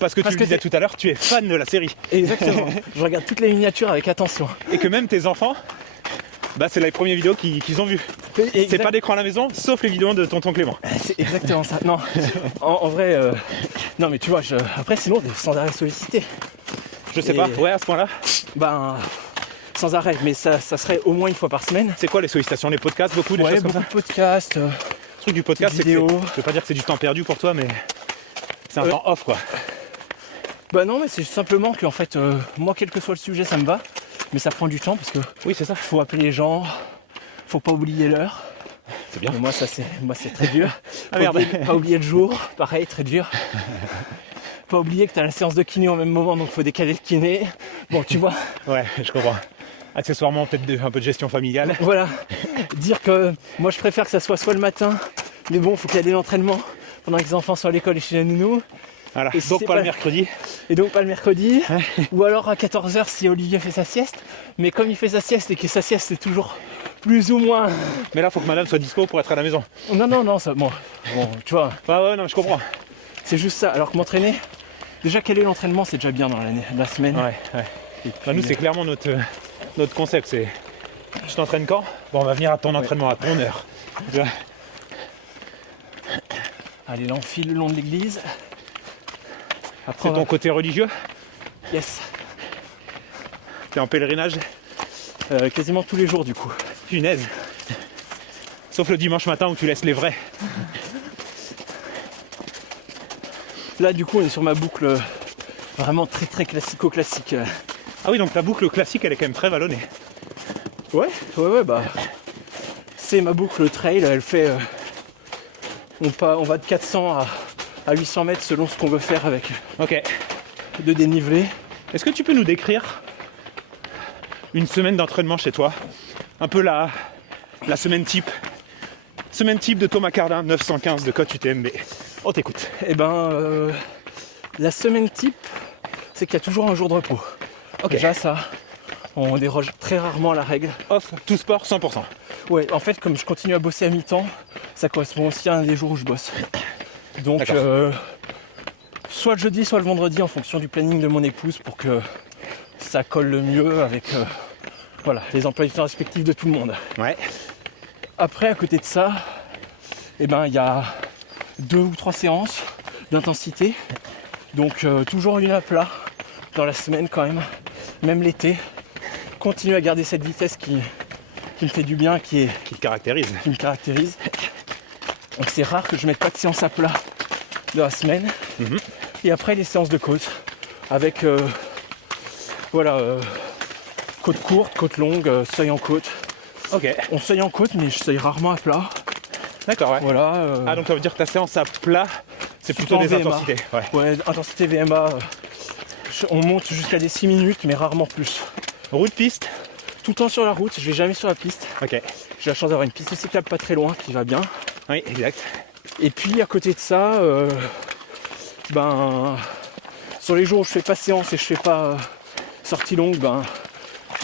Parce que Parce tu que le disais tout à l'heure, tu es fan de la série. Exactement. Je regarde toutes les miniatures avec attention. Et que même tes enfants, bah c'est les premières vidéos qu'ils ont vues. C'est pas d'écran à la maison, sauf les vidéos de tonton Clément. C'est exactement ça. Non, en vrai, non, mais tu vois, après, sinon, t'es sans arrêt sollicité. Je sais Et- pas, ouais à ce point-là. Ben, sans arrêt, mais ça serait au moins une fois par semaine. C'est quoi les sollicitations? Les podcasts, beaucoup, des Ouais, choses comme beaucoup ça? de podcasts. Le truc du podcast, c'est que vidéos. je veux pas dire que c'est du temps perdu pour toi, mais c'est un temps off quoi. Bah non, mais c'est simplement qu'en fait, moi, quel que soit le sujet, ça me va. Mais ça prend du temps parce que Oui, c'est ça. faut appeler les gens, faut pas oublier l'heure. C'est bien. Et moi, c'est très dur. Ah, merde. Pas oublier le jour, pareil, très dur. Pas oublier que t'as la séance de kiné au même moment, donc faut décaler le kiné. Bon, tu vois, Ouais, je comprends. Accessoirement, peut-être un peu de gestion familiale. voilà. Dire que moi, je préfère que ça soit le matin, mais bon, faut qu'il y ait des entraînements pendant que les enfants sont à l'école et chez la nounou. Voilà. Et si Donc c'est pas le pas- mercredi. Et donc pas le mercredi, ou alors à 14h si Olivier fait sa sieste. Mais comme il fait sa sieste et que sa sieste c'est toujours plus ou moins... Mais là, faut que madame soit dispo pour être à la maison. Non, ça, bon, tu vois, Ouais, non, je comprends. c'est juste ça. Alors que m'entraîner, déjà quel est l'entraînement, c'est déjà bien dans la semaine. Ouais. Et Bah, nous, puis, c'est clairement notre concept. C'est je t'entraîne quand? Bon, on va venir à ton entraînement, à ton heure. Tu vois. allez, là on file le long de l'église. Après, C'est on ton va- côté religieux? Yes. T'es en pèlerinage? Quasiment tous les jours du coup. Punaise. Sauf le dimanche matin où tu laisses les vrais. Là du coup on est sur ma boucle vraiment très classico-classique. Ah oui, donc la boucle classique, elle est quand même très vallonnée. Ouais, bah. C'est ma boucle trail, elle fait. On va de 400 à 800 mètres selon ce qu'on veut faire avec Ok. de dénivelé. Est-ce que tu peux nous décrire une semaine d'entraînement chez toi? Un peu la semaine type. Semaine type de Thomas Cardin, 915 de coach UTMB. On t'écoute. Et ben, la semaine type, c'est qu'il y a toujours un jour de repos. Ok. Déjà ça, on déroge très rarement à la règle. Off, tout sport, 100%. Ouais, en fait, comme je continue à bosser à mi-temps, ça correspond aussi à un des jours où je bosse. Donc, D'accord. soit le jeudi, soit le vendredi, en fonction du planning de mon épouse, pour que ça colle le mieux avec voilà, les emplois du temps respectifs de tout le monde. Ouais. Après, à côté de ça, eh ben, il y a 2 ou 3 séances d'intensité. Donc, toujours une à plat dans la semaine quand même l'été. Continue à garder cette vitesse qui me fait du bien, Qui te caractérise. qui me caractérise. Donc c'est rare que je mette pas de séance à plat dans la semaine. Mhm. Et après les séances de côte avec côte courte, côte longue, seuil en côte. Ok. On seuille en côte mais je seuille rarement à plat. D'accord, ouais. Voilà. Ah, donc ça veut dire que ta séance à plat, c'est plutôt en des VMA. intensités. Ouais. Ouais, intensité VMA. On monte jusqu'à des 6 minutes mais rarement plus. Route, piste? Tout le temps sur la route, je vais jamais sur la piste. Ok. J'ai la chance d'avoir une piste cyclable pas très loin qui va bien. Oui, exact. Et puis à côté de ça, sur les jours où je fais pas séance et je fais pas sortie longue,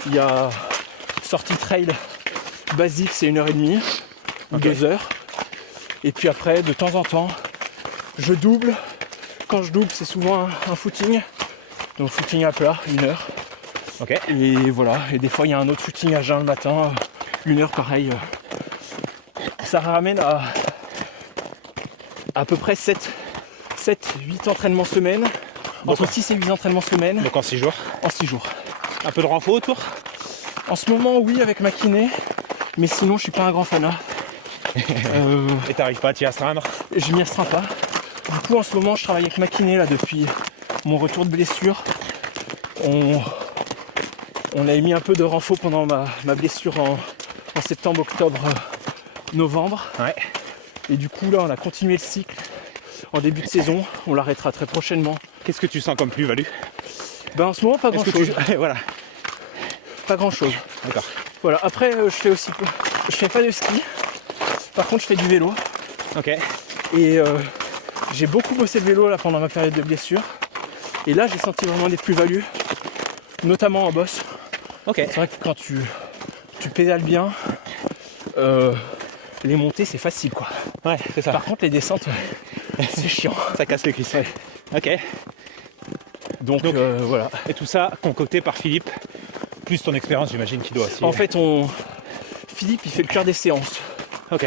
il y a sortie trail basique, c'est 1h30 ou Ok. 2 heures. Et puis après, de temps en temps, je double. Quand je double, c'est souvent un footing. Donc footing à plat, 1 heure. Ok. Et voilà, et des fois il y a un autre footing à jeun le matin, 1 heure pareil. Ça ramène à peu près 7-8 entraînements semaine. Entre 6 et 8 entraînements semaine Donc en 6 jours. en 6 jours. Un peu de renfort autour? En ce moment, oui, avec ma kiné, mais sinon, je suis pas un grand fanat. Et t'arrives pas à t'y astreindre? Je m'y restreins pas. Du coup, en ce moment, je travaille avec ma kiné là depuis mon retour de blessure. On a émis un peu de renfort pendant ma blessure en septembre, octobre, novembre. Ouais. Et du coup, là, on a continué le cycle en début de saison. On l'arrêtera très prochainement. Qu'est-ce que tu sens comme plus-value? En ce moment, pas Est-ce que grand-chose. Voilà. Pas grand-chose. D'accord. Voilà. Après, je fais pas de ski. Par contre, je fais du vélo. Ok. Et j'ai beaucoup bossé le vélo là pendant ma période de blessure. Et là, j'ai senti vraiment des plus-values, notamment en bosse. Ok. C'est vrai que quand tu pédales bien, les montées, c'est facile, quoi. Ouais, c'est ça. Par contre, les descentes, c'est chiant. Ça casse les cuisses. Ok. Donc, Donc, voilà. Et tout ça concocté par Philippe, plus ton expérience, j'imagine qu'il doit aussi. En fait, Philippe, il fait le cœur des séances. Ok.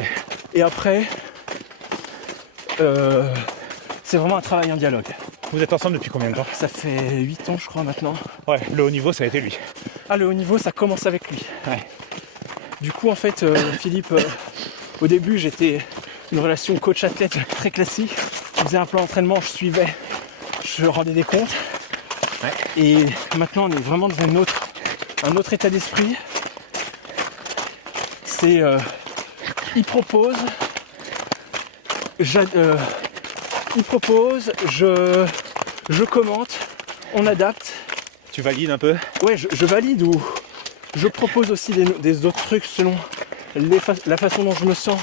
Et après, c'est vraiment un travail en dialogue. Vous êtes ensemble depuis combien de temps? Ça fait 8 ans, je crois, maintenant. Ouais, le haut niveau, ça a été lui. Ah, le haut niveau, ça commence avec lui. Ouais. Du coup, en fait, Philippe, au début, j'étais une relation coach-athlète très classique. Je faisais un plan d'entraînement, je suivais, je rendais des comptes. Ouais. Et maintenant, on est vraiment dans un autre état d'esprit. C'est, il propose, je commente, on adapte. Tu valides un peu? Ouais, je valide ou je propose aussi des autres trucs selon la façon dont je me sens,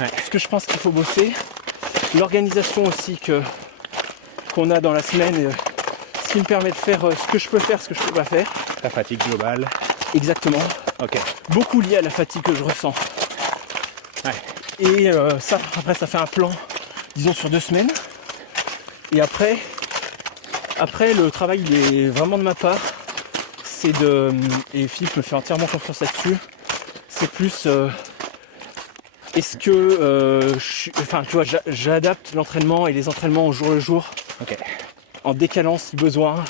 Ouais. ce que je pense qu'il faut bosser, l'organisation aussi qu'on a dans la semaine, ce qui me permet de faire ce que je peux faire, ce que je peux pas faire. Ta fatigue globale. Exactement. Ok. Beaucoup lié à la fatigue que je ressens. Ouais. Et après, ça fait un plan, disons, sur 2 semaines. Et après, le travail, il est vraiment de ma part. Et Philippe me fait entièrement confiance là-dessus. C'est plus, est-ce que, j'adapte l'entraînement et les entraînements au jour le jour, Ok. en décalant si besoin,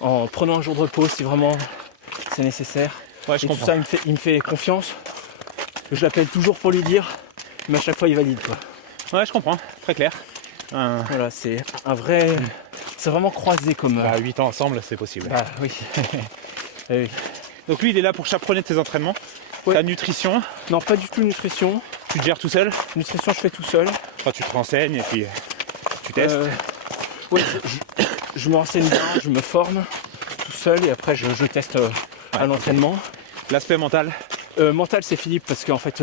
en prenant un jour de repos si vraiment c'est nécessaire. Ouais, je Et tout comprends. ça, il me fait confiance. Je l'appelle toujours pour lui dire, mais à chaque fois il valide, quoi. Ouais, je comprends. Très clair. Voilà, c'est c'est vraiment croisé comme. 8 ans ensemble, c'est possible. Bah oui. Eh oui. Donc lui, il est là pour chaperonner tes entraînements. Ouais. Ta nutrition, Non, pas du tout nutrition. tu te gères tout seul. Nutrition, je fais tout seul. Enfin, tu te renseignes et puis tu testes. Ouais, je me renseigne bien, je me forme tout seul et après je teste à l'entraînement. L'aspect mental, Mental, c'est Philippe parce qu'en fait,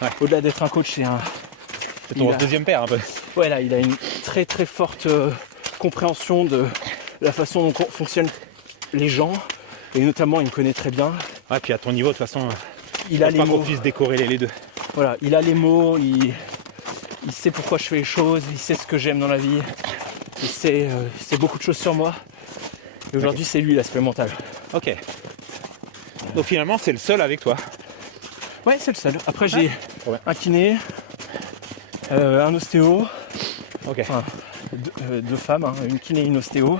Ouais. au-delà d'être un coach, c'est ton il a- deuxième père un peu. ouais, là, il a une très très forte compréhension de la façon dont fonctionnent les gens et notamment il me connaît très bien. Ouais, puis à ton niveau, de toute façon, Il a faut les pas mots. qu'on puisse décorréler les deux. Voilà, il a les mots, il sait pourquoi je fais les choses, il sait ce que j'aime dans la vie, il sait beaucoup de choses sur moi. Et aujourd'hui, c'est lui l'aspect mental. Ok. Donc finalement, c'est le seul avec toi. Ouais, c'est le seul. Après, j'ai trop bien. un kiné, un ostéo, Ok. enfin, deux femmes, hein, une kiné et une ostéo,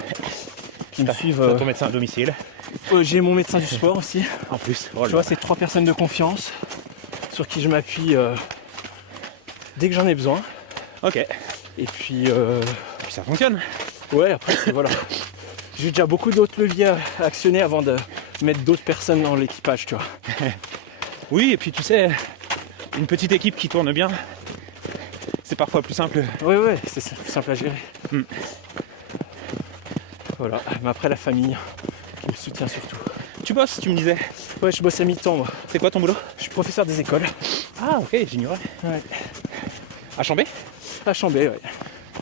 qui me suivent. T'as ton médecin à domicile. J'ai mon médecin du sport aussi. En plus. Tu vois, c'est 3 personnes de confiance sur qui je m'appuie dès que j'en ai besoin. Ok. Et puis, Puis ça fonctionne. ouais, après, voilà. J'ai déjà beaucoup d'autres leviers à actionner avant de mettre d'autres personnes dans l'équipage, tu vois. Oui, et puis tu sais, une petite équipe qui tourne bien, c'est parfois plus simple. Ouais, c'est plus simple à gérer. Mm. Voilà, mais après la famille qui me soutient surtout. tu bosses, tu me disais. Ouais, je bosse à mi-temps, moi. C'est quoi ton boulot? Je suis professeur des écoles. Ah ok, j'ignorais. Ouais. À Chambé? À Chambé, ouais.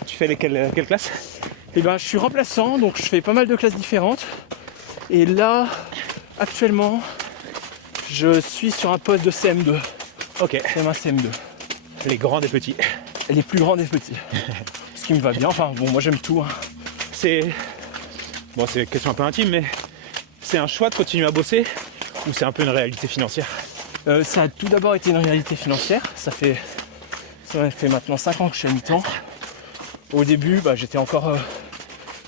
Tu fais quelle classe? Et ben, je suis remplaçant, donc je fais pas mal de classes différentes. Et là, actuellement, je suis sur un poste de CM2. Ok. CM1, CM2. Les grands des petits. Les plus grands des petits. Ce qui me va bien. Enfin, bon, moi j'aime tout. Hein. C'est une question un peu intime, mais c'est un choix de continuer à bosser ou c'est un peu une réalité financière? Ça a tout d'abord été une réalité financière. Ça fait maintenant 5 ans que je suis à mi-temps. Au début, j'étais encore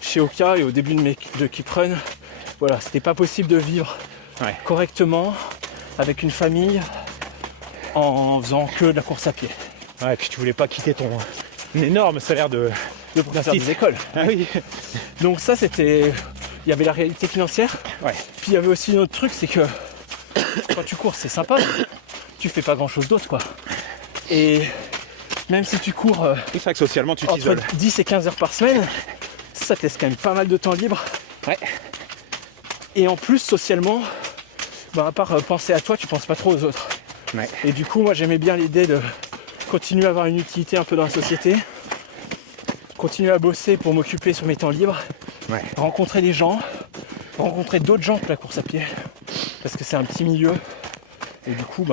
chez Oka et au début de Keep Run, voilà, c'était pas possible de vivre correctement avec une famille en faisant que de la course à pied. Ouais, et puis tu voulais pas quitter ton énorme salaire de professeur des écoles. Ah oui. Donc ça, c'était... Il y avait la réalité financière. Ouais. Puis il y avait aussi un autre truc, c'est que quand tu cours, c'est sympa, mais tu fais pas grand-chose d'autre, quoi. Et même si tu cours C'est vrai que socialement, tu entre t'isoles. 10 et 15 heures par semaine, ça te laisse quand même pas mal de temps libre. Ouais. Et en plus, socialement, à part penser à toi, tu penses pas trop aux autres. Ouais. Et du coup, moi, j'aimais bien l'idée de continuer à avoir une utilité un peu dans la société, continuer à bosser pour m'occuper sur mes temps libres, rencontrer des gens, rencontrer d'autres gens que la course à pied, parce que c'est un petit milieu. Et du coup,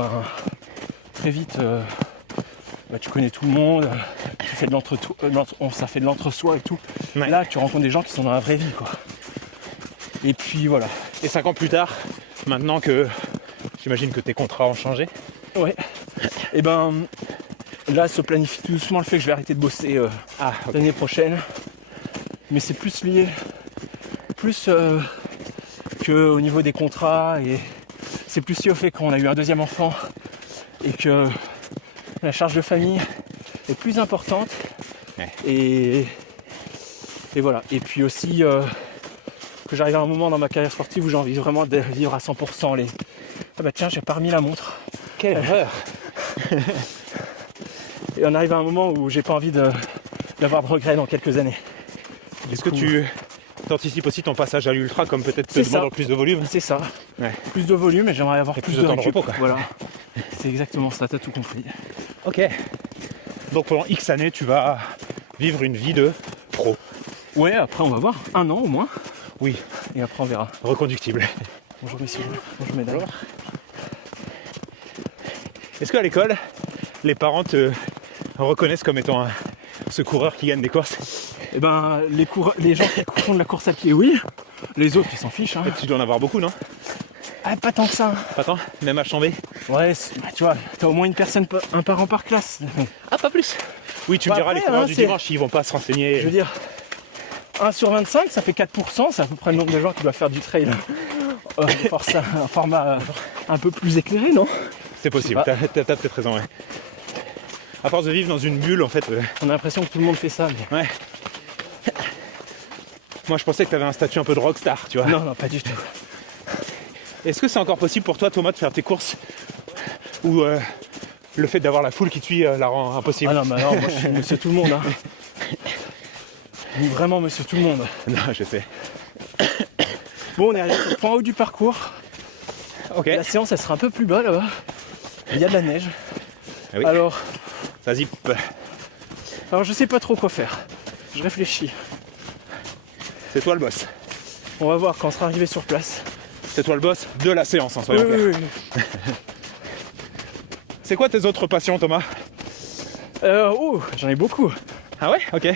très vite, tu connais tout le monde, tu fais ça fait de l'entre-soi et tout. Ouais. Là, tu rencontres des gens qui sont dans la vraie vie, quoi. Et puis voilà. Et 5 ans plus tard, maintenant que j'imagine que tes contrats ont changé. Ouais. Et là se planifie tout doucement le fait que je vais arrêter de bosser l'année prochaine. Mais c'est plus lié qu'au niveau des contrats, et c'est plus lié au fait qu'on a eu un deuxième enfant et que la charge de famille est plus importante. Ouais. Et voilà. Et puis aussi que j'arrive à un moment dans ma carrière sportive où j'ai envie vraiment de vivre à 100% les... Ah bah tiens, j'ai pas remis la montre. Quelle erreur. Et on arrive à un moment où j'ai pas envie d'avoir de regrets dans quelques années. Est-ce que tu t'anticipes aussi ton passage à l'ultra, comme peut-être te C'est ça. demandant plus de volume? C'est ça. Ouais. Plus de volume, et j'aimerais avoir plus de temps de récup. repos, quoi. Voilà. C'est exactement ça, t'as tout compris. Ok. Donc pendant X années, tu vas vivre une vie de pro. Ouais, après on va voir. 1 an au moins. Oui. Et après on verra. Reconductible. Bonjour messieurs. Bonjour mesdames. Est-ce qu'à l'école, les parents te reconnaissent comme étant ce coureur qui gagne des courses? Et les gens qui font de la course à pied, oui. Les autres, ils s'en fichent. Hein. Tu dois en avoir beaucoup, non? Ah, pas tant que ça. Pas tant? Même à Chambé? Ouais, tu vois, t'as au moins un parent par classe. Ah, pas plus? Oui, tu me diras, Après, les coureurs hein, du dimanche, ils vont pas se renseigner. Je veux dire, 1 sur 25, ça fait 4%, c'est à peu près le nombre de gens qui doivent faire du trail. Un format un peu plus éclairé, non? C'est possible, t'as peut-être raison, ouais. À force de vivre dans une bulle, en fait... On a l'impression que tout le monde fait ça, mais... Ouais. Moi, je pensais que t'avais un statut un peu de rockstar, tu vois. Non, pas du tout. Est-ce que c'est encore possible pour toi, Thomas, de faire tes courses ou le fait d'avoir la foule qui te suit la rend impossible? Ah non, moi je suis monsieur tout le monde. Hein. Vraiment monsieur tout le monde. Non, je sais. Bon, on est arrivé au point haut du parcours. Ok. La séance, elle sera un peu plus bas là-bas. Il y a de la neige. Ah oui. Alors, Ça zip. je sais pas trop quoi faire. Je réfléchis. C'est toi le boss. On va voir quand on sera arrivé sur place. C'est toi le boss de la séance, en soyons clairs. Oui. C'est quoi tes autres passions, Thomas? J'en ai beaucoup. Ah ouais? Ok.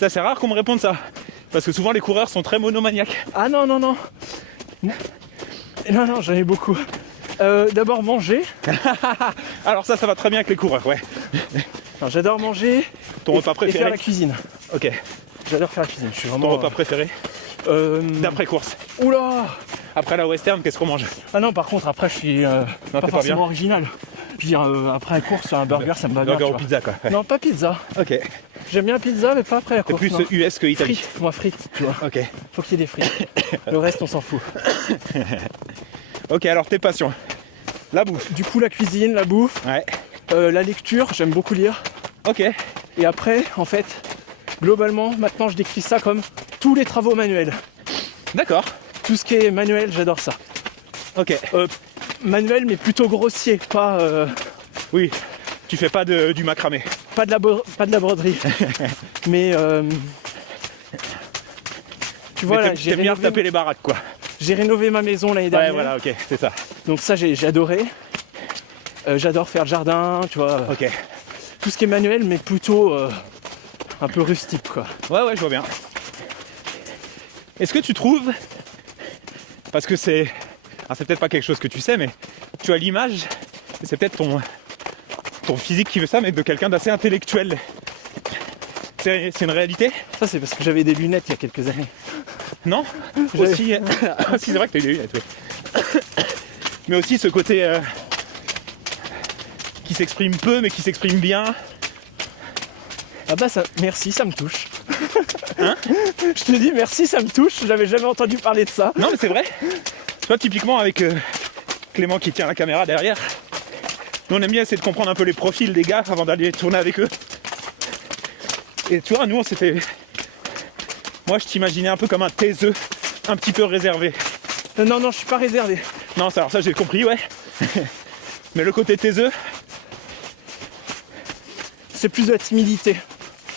Ça, c'est rare qu'on me réponde ça. Parce que souvent, les coureurs sont très monomaniaques. Ah non. Non, j'en ai beaucoup. D'abord manger. Alors ça va très bien avec les coureurs, ouais. Enfin, j'adore manger. Ton repas Et préféré? faire la cuisine. Ok. J'adore faire la cuisine. Je suis Ton vraiment... repas préféré? D'après course. Oula! Après la western, qu'est-ce qu'on mange? Ah non, par contre, après, je suis pas t'es pas forcément bien. original. Je veux dire, après la course, un burger, ça me va bien. Burger tu ou vois. pizza, quoi. Ouais. Non, pas pizza. Ok. J'aime bien la pizza, mais pas après la C'est course. plus non. US que Italie. Frites, moi frites, tu vois. Ok. Faut qu'il y ait des frites. Le reste, on s'en fout. Ok, alors tes passions. La bouffe. Du coup, la cuisine, la bouffe, Ouais. la lecture, j'aime beaucoup lire. Ok. Et après, en fait, globalement, maintenant, je décris ça comme tous les travaux manuels. D'accord. Tout ce qui est manuel, j'adore ça. Ok. Manuel, mais plutôt grossier, pas Oui, tu fais pas du macramé. pas de la broderie. Mais tu vois, Mais là, t'aimes bien taper les baraques, quoi. j'ai rénové ma maison l'année Ouais, dernière. voilà, ok, c'est ça. Donc ça, j'ai adoré. J'adore faire le jardin, tu vois. Ok. Tout ce qui est manuel, mais plutôt un peu rustique, quoi. Ouais, je vois bien. Est-ce que tu trouves, parce que c'est peut-être pas quelque chose que tu sais, mais tu as l'image, et c'est peut-être ton physique qui veut ça, mais de quelqu'un d'assez intellectuel. C'est une réalité? Ça, c'est parce que j'avais des lunettes il y a quelques années. Non? Aussi, si, c'est vrai que t'as eu des lunettes, ouais. Mais aussi ce côté qui s'exprime peu, mais qui s'exprime bien. Ah bah ça, merci, ça me touche. Hein? Je te dis merci, ça me touche. J'avais jamais entendu parler de ça. Non, mais c'est vrai. Tu vois, typiquement avec Clément qui tient la caméra derrière, nous on aime bien essayer de comprendre un peu les profils des gars avant d'aller tourner avec eux. Et tu vois, nous on s'était... Moi je t'imaginais un peu comme un taiseux, un petit peu réservé. Non, je suis pas réservé. Non, alors ça j'ai compris, ouais. Mais le côté taiseux, C'est plus de la timidité.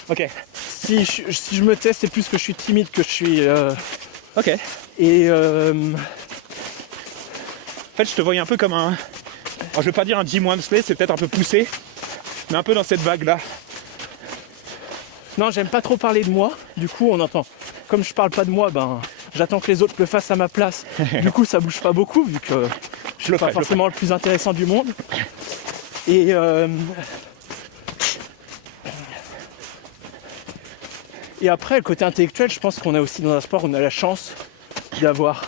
ok. Si je me tais, c'est plus que je suis timide que je suis... Ok. Et En fait, je te voyais un peu comme un... Alors, je vais pas dire un Jim Wamsley, c'est peut-être un peu poussé, mais un peu dans cette vague-là. non, j'aime pas trop parler de moi. Du coup, on entend. Comme je parle pas de moi, ben j'attends que les autres le fassent à ma place. Du coup, ça bouge pas beaucoup vu que je suis pas forcément le plus intéressant du monde. Et après, le côté intellectuel, je pense qu'on a aussi dans un sport, on a la chance d'avoir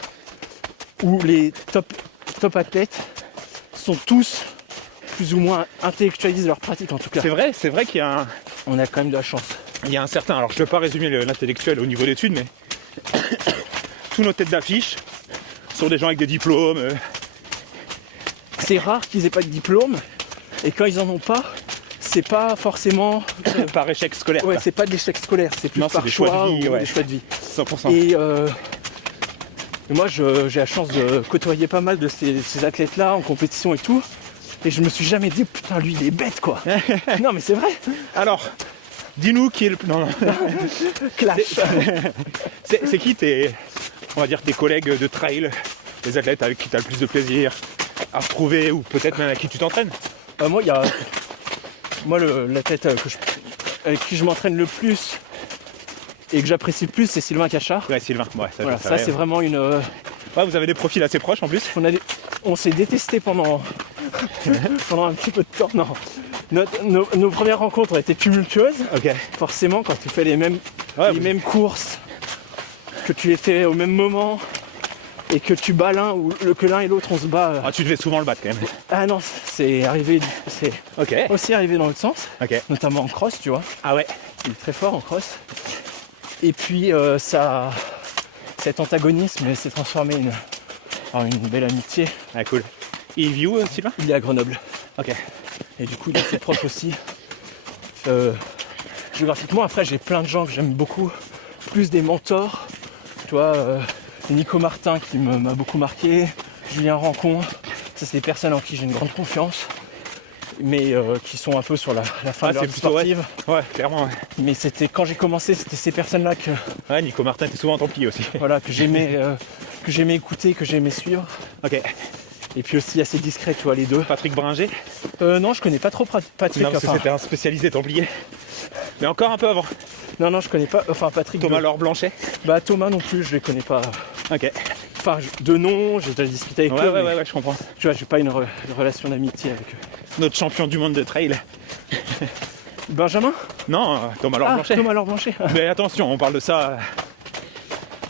où les top athlètes sont tous plus ou moins intellectualisent leur pratique en tout cas. C'est vrai qu'il y a On a quand même de la chance. il y a un certain... Alors, je ne vais pas résumer l'intellectuel au niveau d'études, mais tous nos têtes d'affiche sont des gens avec des diplômes. C'est rare qu'ils aient pas de diplôme et quand ils en ont pas, c'est pas forcément par échec scolaire. ouais, quoi. c'est pas de l'échec scolaire, c'est plus Non, c'est par des choix choix de vie, ou ouais. des choix de vie. 100%. Et moi, j'ai la chance de côtoyer pas mal de ces athlètes-là en compétition et tout. Et je me suis jamais dit, putain, lui, il est bête, quoi. Non, mais c'est vrai. Alors, dis-nous qui est le... Non. Clash. C'est qui on va dire, tes collègues de trail, les athlètes avec qui tu as le plus de plaisir à retrouver ou peut-être même avec qui tu t'entraînes? Moi, il y a... Moi, l'athlète avec qui je m'entraîne le plus et que j'apprécie le plus, c'est Sylvain Cachard. Ouais, Sylvain. Ouais, Voilà, ça c'est vraiment une... Ouais, vous avez des profils assez proches en plus. On s'est détesté pendant un petit peu de temps. Non. Nos premières rencontres ont été tumultueuses. Ok. Forcément, quand tu fais les mêmes courses, que tu les fais au même moment et que tu bats l'un ou que l'un et l'autre on se bat. Ah, tu devais souvent le battre quand même. Ah non, c'est Ok. aussi arrivé dans l'autre sens, Ok. notamment en cross, tu vois. Ah ouais. Il est très fort en cross. Et puis cet antagonisme s'est transformé en une belle amitié. Ah cool. Il vit où, Sylvain? Il est à Grenoble. Ok. Et du coup, il est assez proche aussi. Géographiquement, après, j'ai plein de gens que j'aime beaucoup. Plus des mentors. Tu vois, Nico Martin qui m'a beaucoup marqué. Julien Rancon. Ça, c'est des personnes en qui j'ai une grande confiance. Mais qui sont un peu sur la fin de leur vie sportive. Ouais, clairement. Ouais. Mais c'était quand j'ai commencé, c'était ces personnes-là que, Ouais, Nico Martin était souvent en tant pis aussi. voilà, que j'aimais écouter, que j'aimais suivre. Ok. Et puis aussi assez discret, tu vois, les deux. Patrick Bringer? Non, je connais pas trop Patrick. Non, parce que c'était un spécialisé templier. Mais encore un peu avant. Non, je connais pas. Enfin, Patrick. Thomas Laure Blanchet? Bah, Thomas non plus, je les connais pas. Ok. Enfin, de nom, j'ai déjà discuté avec eux. Ouais, je comprends. Tu vois, j'ai pas une relation d'amitié avec eux. Notre champion du monde de trail. Benjamin? Non, Thomas Laure Blanchet. Thomas Laure Blanchet. Mais attention, on parle de ça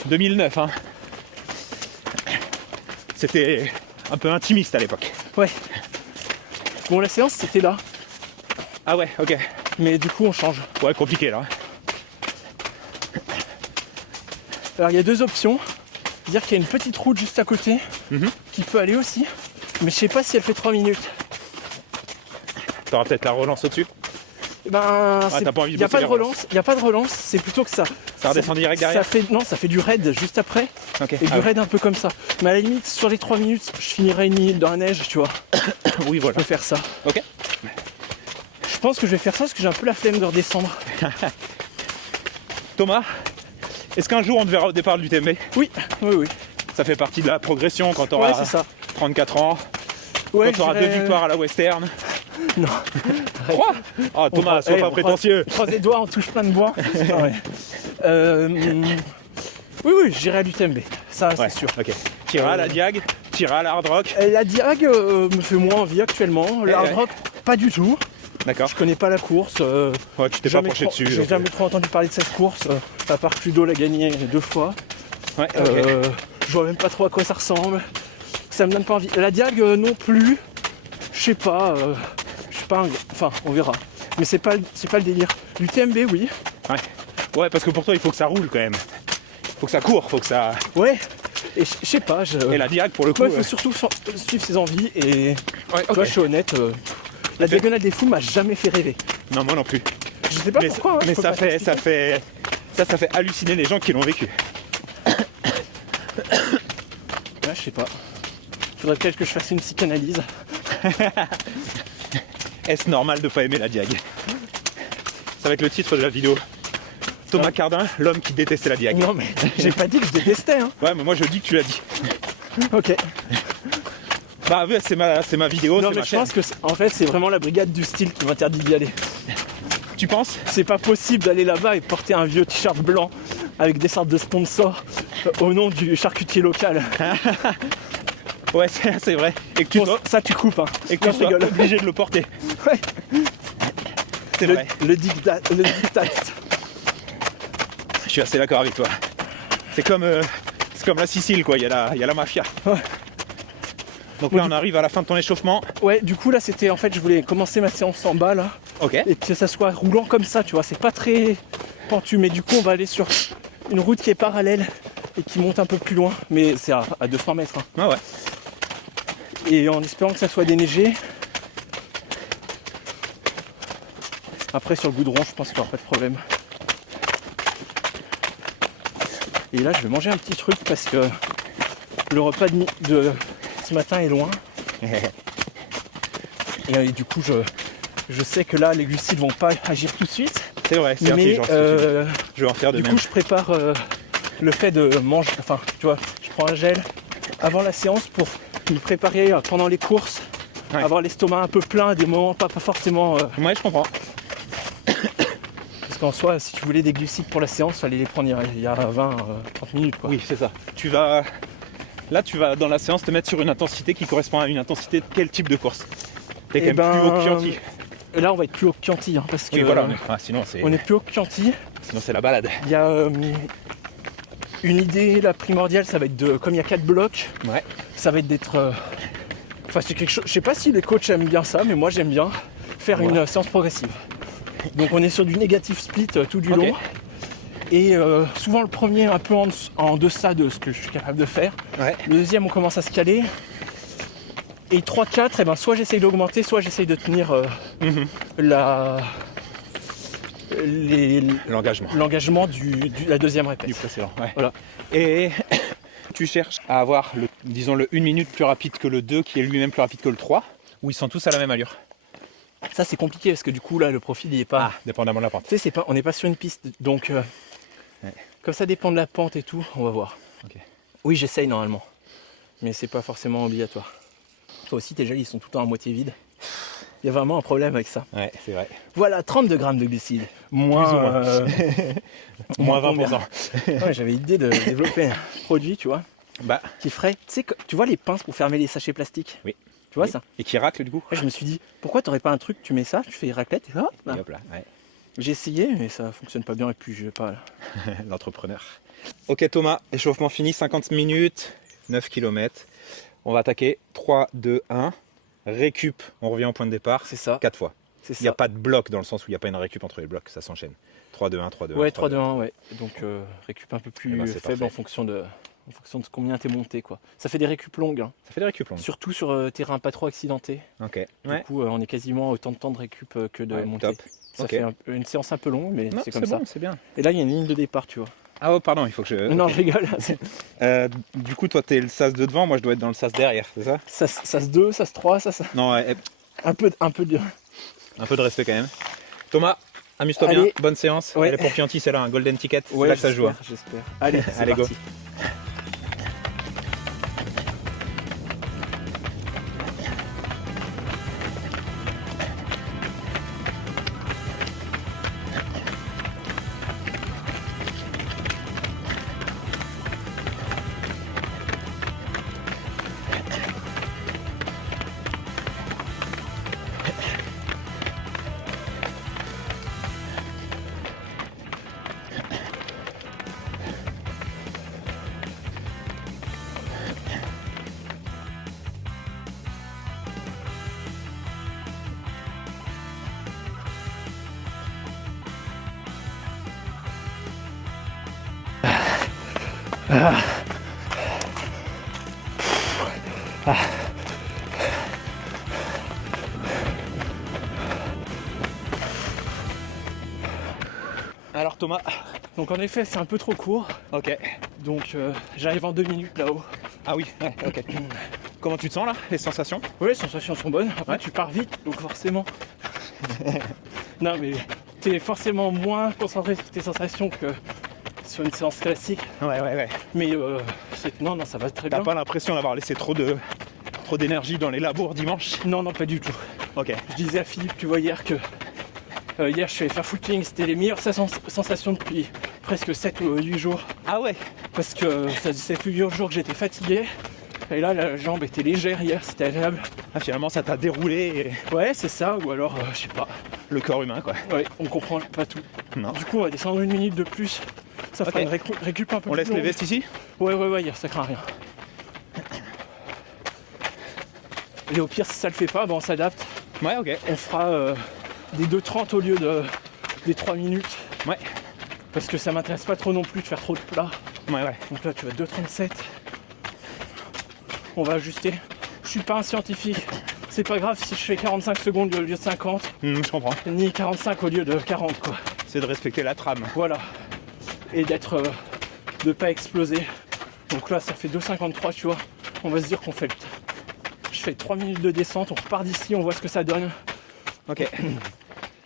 2009. Hein. C'était un peu intimiste à l'époque. Ouais. Bon, la séance, c'était là. Ah ouais, ok. Mais du coup, on change. Ouais, compliqué là. Alors, il y a deux options. Dire qu'il y a une petite route juste à côté qui peut aller aussi. Mais je sais pas si elle fait 3 minutes. T'auras peut-être la relance au-dessus. Ben, t'as pas envie de il n'y a bosser pas de les relance, il n'y a pas de relance, c'est plutôt que ça. Ça redescend direct derrière. Non, ça fait du raid juste après, Ok. et du raid un peu comme ça. Mais à la limite, sur les 3 minutes, je finirai une minute dans la neige, tu vois. Oui, Je voilà. peux faire ça. Ok. Je pense que je vais faire ça parce que j'ai un peu la flemme de redescendre. Thomas, est-ce qu'un jour on te verra au départ de l'UTMB? Oui, oui, oui. Ça fait partie de la progression quand tu Ouais, auras c'est ça. 34 ans, Ouais, quand tu auras 2 victoires à la Western. Non. 3. Ah Thomas, sois pas prétentieux. On croise les doigts, on touche plein de bois. C'est pas vrai. Oui, oui, j'irai à l'UTMB. Ça, Ouais, c'est sûr. ok. T'iras à la Diag, t'iras à la Hard Rock. La Diag me fait moins envie actuellement. La Hard Rock, pas du tout. D'accord. Je connais pas la course. Ouais, tu t'es pas penché dessus. J'ai jamais trop entendu parler de cette course. À part Cludo l'a gagné 2 fois. Ouais, ok. Je vois même pas trop à quoi ça ressemble. Ça me donne pas envie. La Diag non plus. Je sais pas. Je suis pas un... Enfin, on verra. Mais c'est pas le délire. L'UTMB, oui. Ouais, parce que pour toi, il faut que ça roule quand même. Faut que ça court, faut que ça. Ouais. Et je sais pas. Et la Diag, pour le coup. Moi, il faut surtout suivre ses envies. Et Ouais, tu vois, je suis honnête. La Ok. diagonale des fous m'a jamais fait rêver. Non, moi non plus. Je sais pas Mais, pourquoi. hein, mais je peux ça pas fait t'expliquer. halluciner les gens qui l'ont vécu. Ouais, je sais pas. Faudrait peut-être que je fasse une psychanalyse. Est-ce normal de pas aimer la Diag? Ça va être le titre de la vidéo. Thomas Cardin, l'homme qui détestait la Diag. Non, mais j'ai pas dit que je détestais. Hein. Ouais, mais moi je dis que tu l'as dit. Ok. Bah ouais, c'est ma vidéo, Non, c'est mais ma je chaîne. pense que en fait, c'est vraiment la brigade du style qui m'interdit d'y aller. Tu penses? C'est pas possible d'aller là-bas et porter un vieux t-shirt blanc avec des sortes de sponsors au nom du charcutier local. Ouais, c'est vrai. Et que tu Bon, sois, ça, tu coupes. Hein. et que tu Non, je sois rigole. obligé de le porter. Ouais. C'est vrai. Le dictat. Je suis assez d'accord avec toi. C'est comme la Sicile, quoi. Il y a la mafia. Ouais. Donc Bon, là, on arrive à la fin de ton échauffement. Ouais, du coup, là, c'était en fait, je voulais commencer ma séance en bas, là. Ok. Et que ça soit roulant comme ça, tu vois. C'est pas très pentu, mais du coup, on va aller sur une route qui est parallèle et qui monte un peu plus loin. Mais c'est à 200 mètres. Hein. Ah ouais. Et en espérant que ça soit déneigé. Après, sur le goudron, je pense qu'il n'y aura pas de problème. Et là, je vais manger un petit truc parce que le repas de ce matin est loin. Et du coup, je sais que là, les glucides vont pas agir tout de suite. C'est vrai, c'est Mais intelligent. ce que tu dis. Je vais en faire de du même. coup, je prépare le fait de manger. Enfin, tu vois, je prends un gel avant la séance pour me préparer pendant les courses. Ouais. Avoir l'estomac un peu plein, des moments pas forcément. Ouais, je comprends. Parce qu'en soi, si tu voulais des glucides pour la séance, fallait les prendre il y a 20, 30 minutes. Quoi. Oui, c'est ça. Là, tu vas dans la séance te mettre sur une intensité qui correspond à une intensité de quel type de course? T'es quand Eh même plus haut que ben, Chianti. Et là, on va être plus haut que Chianti, hein, parce que Oui, voilà. Sinon, on est plus haut que Chianti. c'est la balade. Il y a une idée la primordiale, ça va être de, comme il y a 4 blocs, Ouais. ça va être d'être. Enfin, c'est quelque chose. Je sais pas si les coachs aiment bien ça, mais moi j'aime bien faire une séance progressive. Donc on est sur du négatif split tout du Ok. long. Et souvent le premier un peu en deçà de ce que je suis capable de faire. Ouais. Le deuxième, on commence à se caler. Et 3-4, eh ben, soit j'essaye d'augmenter, soit j'essaye de tenir L'engagement. l'engagement de la deuxième répète. Du précédent. Ouais. Voilà. Et tu cherches à avoir, disons, le 1 minute plus rapide que le 2, qui est lui-même plus rapide que le 3, ou ils sont tous à la même allure? Ça c'est compliqué parce que du coup là le profil il est pas. Dépendamment de la pente. Tu sais, on n'est pas sur une piste, donc Ouais. comme ça dépend de la pente et tout, on va voir. Ok. Oui, j'essaye normalement, mais c'est pas forcément obligatoire. Toi aussi tes gels ils sont tout le temps à moitié vides. Il y a vraiment un problème avec ça. Ouais, c'est vrai. Voilà, 32 grammes de glucides. Moins, Plus ou moins. Moins 20%. Ouais, j'avais l'idée de développer un produit, tu vois, Bah, qui ferait. Tu sais, tu vois les pinces pour fermer les sachets plastiques? Oui. Tu vois oui. ça? Et qui racle du coup. Ouais, je me suis dit, pourquoi t'aurais pas un truc, tu mets ça, tu fais raclette et hop, là. Et hop là, ouais. J'ai essayé, mais ça fonctionne pas bien et puis je vais pas. Là. L'entrepreneur. Ok Thomas, échauffement fini, 50 minutes, 9 km. On va attaquer 3, 2, 1. Récup, on revient au point de départ. C'est ça. 4 fois. C'est Il n'y a ça. pas de bloc dans le sens où il n'y a pas une récup entre les blocs, ça s'enchaîne. 3, 2, 1, 3, 2, 1. Ouais, 3, 2, 1, ouais. Donc récup un peu plus Eh ben, c'est faible parfait. en fonction de en fonction de combien t'es monté, quoi. Ça fait des récup longues, hein. Ça fait des récup longues. Surtout sur terrain pas trop accidenté. Ok. Du coup, on est quasiment autant de temps de récup que de montée. Top. Ça Ok. fait une séance un peu longue, mais c'est comme ça. Bon, c'est bien. Et là, il y a une ligne de départ, tu vois. Ah oh, pardon, il faut que je... Non, je rigole. Du coup, toi, t'es le sas de devant, moi, je dois être dans le sas derrière, c'est ça? SAS 2, SAS 3, ça. Non, Un peu de... un peu de respect quand même. Thomas, amuse-toi Allez. bien, bonne séance. Ouais. Elle est pour Chianti, c'est là, un golden ticket, c'est Ouais, là que ça se joue. j'espère. Allez, c'est Allez, go. parti. Alors Thomas. Donc en effet, c'est un peu trop court. Ok. Donc j'arrive en 2 minutes là-haut. Ah oui, ouais, ok. Comment tu te sens là, les sensations? Oui, les sensations sont bonnes. Après, Ouais. tu pars vite, donc forcément. Non, mais t'es forcément moins concentré sur tes sensations que sur une séance classique. Ouais. Mais non, ça va très T'as bien. pas l'impression d'avoir laissé trop d'énergie dans les labours dimanche? Non, pas du tout. Ok. Je disais à Philippe, tu vois, hier que hier je suis allé faire footing, c'était les meilleures sensations depuis presque 7 ou 8 jours. Ah ouais. Parce que ça faisait 7 ou 8 jours que j'étais fatigué. Et là, la jambe était légère hier, c'était agréable. Ah, finalement, ça t'a déroulé Ouais, c'est ça, ou alors, je sais pas. le corps humain, quoi. Ouais, on comprend pas tout. Non. Du coup, on va descendre 1 minute de plus. Ça fera Ok. une récup un peu On plus laisse les longue. vestes ici? Ouais, hier, ça craint rien. Et au pire, si ça le fait pas, on s'adapte. Ouais, ok. On fera des 2,30 au lieu des 3 minutes. Ouais. Parce que ça m'intéresse pas trop non plus de faire trop de plats. Ouais. Donc là, tu vas 2,37. On va ajuster. Je suis pas un scientifique. C'est pas grave si je fais 45 secondes au lieu de 50, Je comprends. ni 45 au lieu de 40, quoi. C'est de respecter la trame. Voilà. Et de pas exploser. Donc là, ça fait 2,53, tu vois. On va se dire qu'on fait je fais 3 minutes de descente, on repart d'ici, on voit ce que ça donne. Ok.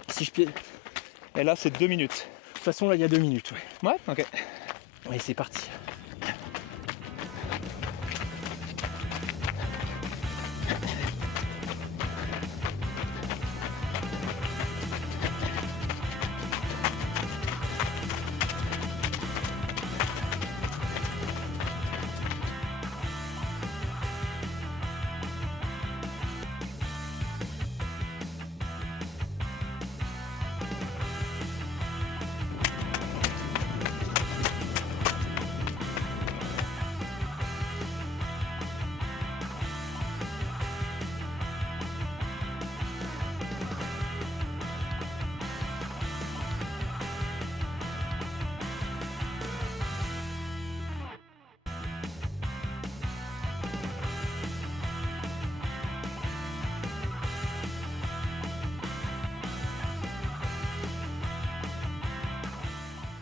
Si je pied. De Et là, c'est 2 minutes. toute façon, là, il y a 2 minutes, ouais. Ouais, ok. Allez, c'est parti.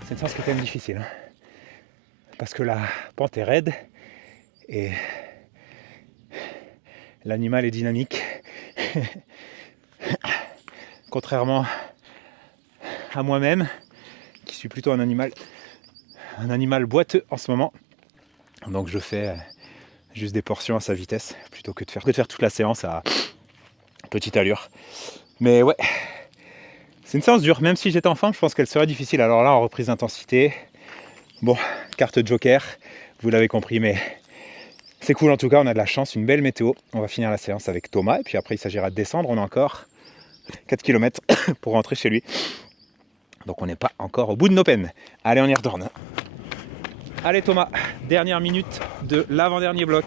C'est une séance qui est quand même difficile. Hein. Parce que la pente est raide et l'animal est dynamique. Contrairement à moi-même, qui suis plutôt un animal boiteux en ce moment. Donc je fais juste des portions à sa vitesse plutôt que de faire toute la séance à petite allure. Mais ouais, c'est une séance dure. Même si j'étais en forme, je pense qu'elle serait difficile. Alors là, en reprise d'intensité, bon, carte joker, vous l'avez compris, mais c'est cool en tout cas. On a de la chance, une belle météo. On va finir la séance avec Thomas et puis après il s'agira de descendre. On a encore 4 km pour rentrer chez lui. Donc on n'est pas encore au bout de nos peines. Allez, on y retourne. Allez Thomas, dernière minute de l'avant-dernier bloc.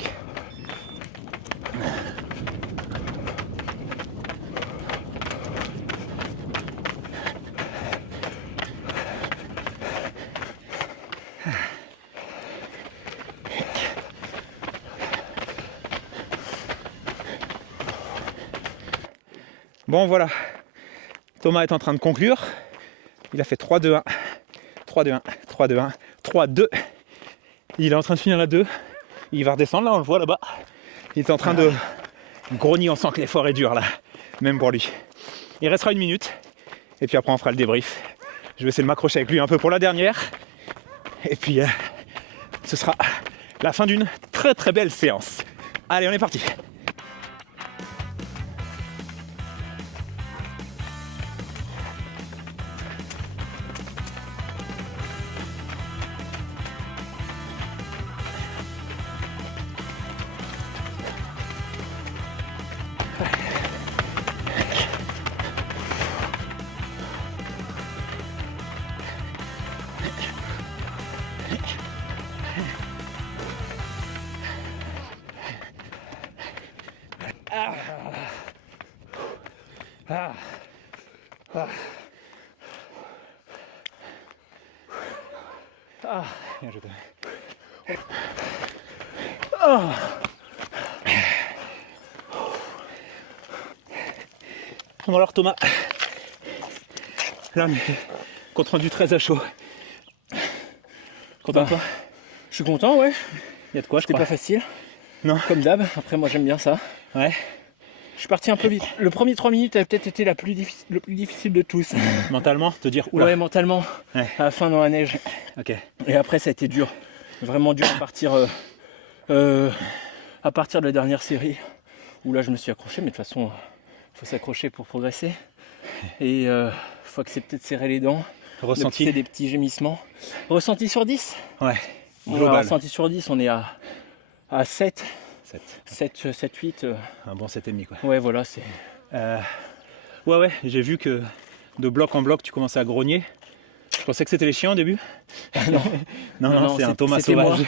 Bon voilà, Thomas est en train de conclure. Il a fait 3-2-1, 3-2-1, 3-2-1, 3-2. Il est en train de finir la 2. Il va redescendre là, on le voit là-bas. Il est en train de grogner, on sent que l'effort est dur là, même pour lui. Il restera 1 minute et puis après on fera le débrief. Je vais essayer de m'accrocher avec lui un peu pour la dernière. Et puis ce sera la fin d'une très très belle séance. Allez, on est parti. Bien joué. Bon alors Thomas, là on est compte rendu très à chaud. Content toi? Je suis content, ouais. Il y a de quoi, je C'était crois. pas facile. Non. Comme d'hab. Après, moi, j'aime bien ça. Ouais. Je suis parti un peu vite. Le premier 3 minutes a peut-être été le plus difficile de tous. Mentalement, te dire oula. Ouais, mentalement. Ouais. À la fin dans la neige. Ok. Et après, ça a été dur. Vraiment dur à partir de la dernière série. Où là, je me suis accroché. Mais de toute façon, il faut s'accrocher pour progresser. Et faut accepter de serrer les dents. Ressenti. C'est des petits gémissements. Ressenti sur 10. Ouais. Global. Ressenti sur 10, on est à 7. 7. 8. Un bon 7,5 quoi. Ouais, voilà, c'est. Ouais, j'ai vu que de bloc en bloc tu commençais à grogner. Je pensais que c'était les chiens au début. non, c'est un Thomas sauvage.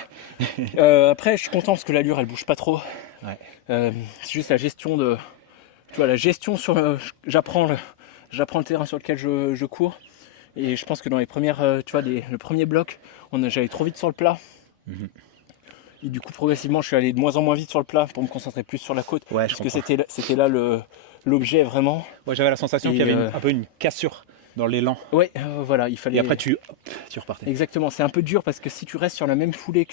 Après, je suis content parce que l'allure elle bouge pas trop. Ouais. C'est juste la gestion de. Tu vois, la gestion sur. J'apprends le terrain sur lequel je cours. Et je pense que dans les premières. Tu vois, le premier bloc, j'allais trop vite sur le plat. Mhm. Et du coup, progressivement, je suis allé de moins en moins vite sur le plat pour me concentrer plus sur la côte. Ouais, parce que c'était là l'objet vraiment. Ouais, j'avais la sensation qu'il y avait un peu une cassure dans l'élan. Ouais, voilà, il fallait. Et après, tu repartais. Exactement, c'est un peu dur parce que si tu restes sur la même foulée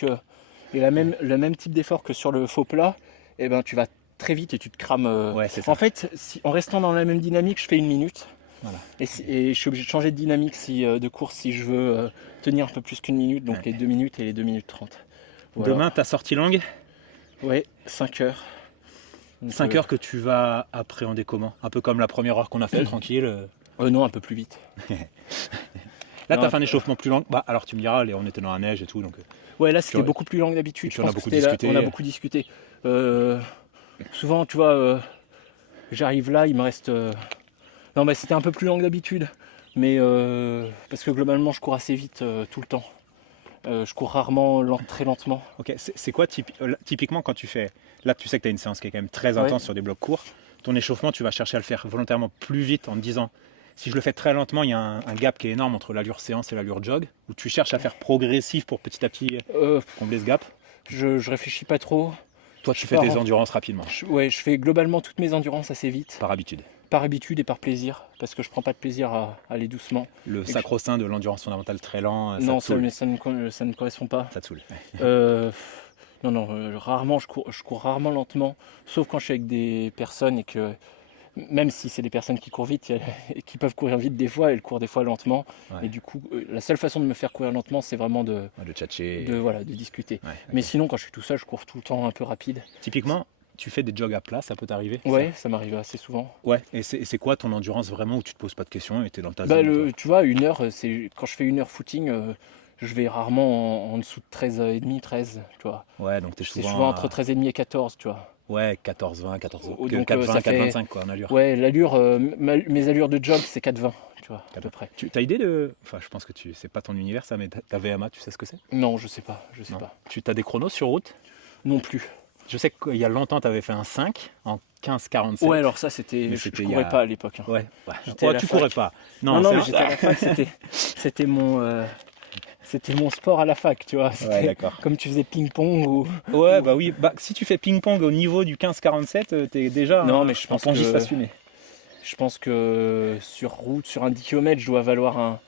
et le même type d'effort que sur le faux plat, eh ben, tu vas très vite et tu te crames. Ouais, c'est ça. En fait, en restant dans la même dynamique, je fais 1 minute. Voilà. Et je suis obligé de changer de dynamique de course si je veux tenir un peu plus qu'1 minute, donc les 2 minutes et les 2 minutes 30. Voilà. Demain, ta sortie longue. Ouais, 5 heures. Donc, 5 heures que tu vas appréhender comment? Un peu comme la première heure qu'on a fait, tranquille. Non, un peu plus vite. Là, tu as fait un échauffement plus long. Bah, alors tu me diras, on était dans la neige et tout. Donc... Ouais, là c'était beaucoup plus long que d'habitude. On a beaucoup discuté. On a beaucoup discuté. Souvent, tu vois, j'arrive là, il me reste. Non, mais c'était un peu plus long que d'habitude. Mais parce que globalement, je cours assez vite tout le temps. Je cours rarement, très lentement. Ok, c'est quoi typiquement quand tu fais. Là, tu sais que tu as une séance qui est quand même très intense sur des blocs courts. Ton échauffement, tu vas chercher à le faire volontairement plus vite en te disant si je le fais très lentement, il y a un gap qui est énorme entre l'allure séance et l'allure jog, où tu cherches à faire progressif pour petit à petit combler ce gap. Je réfléchis pas trop. Toi, tu fais tes endurances rapidement. Je fais globalement toutes mes endurances assez vite. Par habitude. Par habitude et par plaisir, parce que je prends pas de plaisir à aller doucement. Le sacro-saint de l'endurance fondamentale très lent, non, ça ne correspond pas. Ça te saoule. Non, rarement, je cours rarement lentement, sauf quand je suis avec des personnes et que, même si c'est des personnes qui courent vite et qui peuvent courir vite des fois, elles courent des fois lentement. Ouais. Et du coup, la seule façon de me faire courir lentement, c'est vraiment de tchatcher. De discuter. Ouais, okay. Mais sinon, quand je suis tout seul, je cours tout le temps un peu rapide. Typiquement, tu fais des jogs à plat, ça peut t'arriver? Ouais, ça m'arrive assez souvent. Ouais, et c'est quoi ton endurance vraiment où tu te poses pas de questions et tu es dans ta zone? Tu vois, 1 heure, quand je fais 1 heure footing, je vais rarement en dessous de 13,5, 13, tu vois. Ouais, donc t'es souvent. C'est souvent entre 13,5 et 14, tu vois. Ouais, 14, 20, 14, donc 4,20, 4,25 quoi en allure. Ouais, l'allure, mes allures de jog, c'est 4,20, tu vois, à peu près. Tu as idée de. Enfin, je pense que c'est pas ton univers ça, mais ta VMA, tu sais ce que c'est? Non, je sais pas, pas. Tu as des chronos sur route? Non plus. Je sais qu'il y a longtemps, tu avais fait un 5 en 15,47. Ouais, alors ça, c'était. Je courais pas à l'époque. Hein. Ouais. Tu courais pas. Non, mais j'étais à la fac, c'était mon. C'était mon sport à la fac, tu vois. Ouais, d'accord. Comme tu faisais ping-pong ou. Ouais, bah oui. Bah, si tu fais ping-pong au niveau du 15,47, t'es déjà non, mais je pense pongiste assumé. Je pense que sur route, sur un 10 km, je dois valoir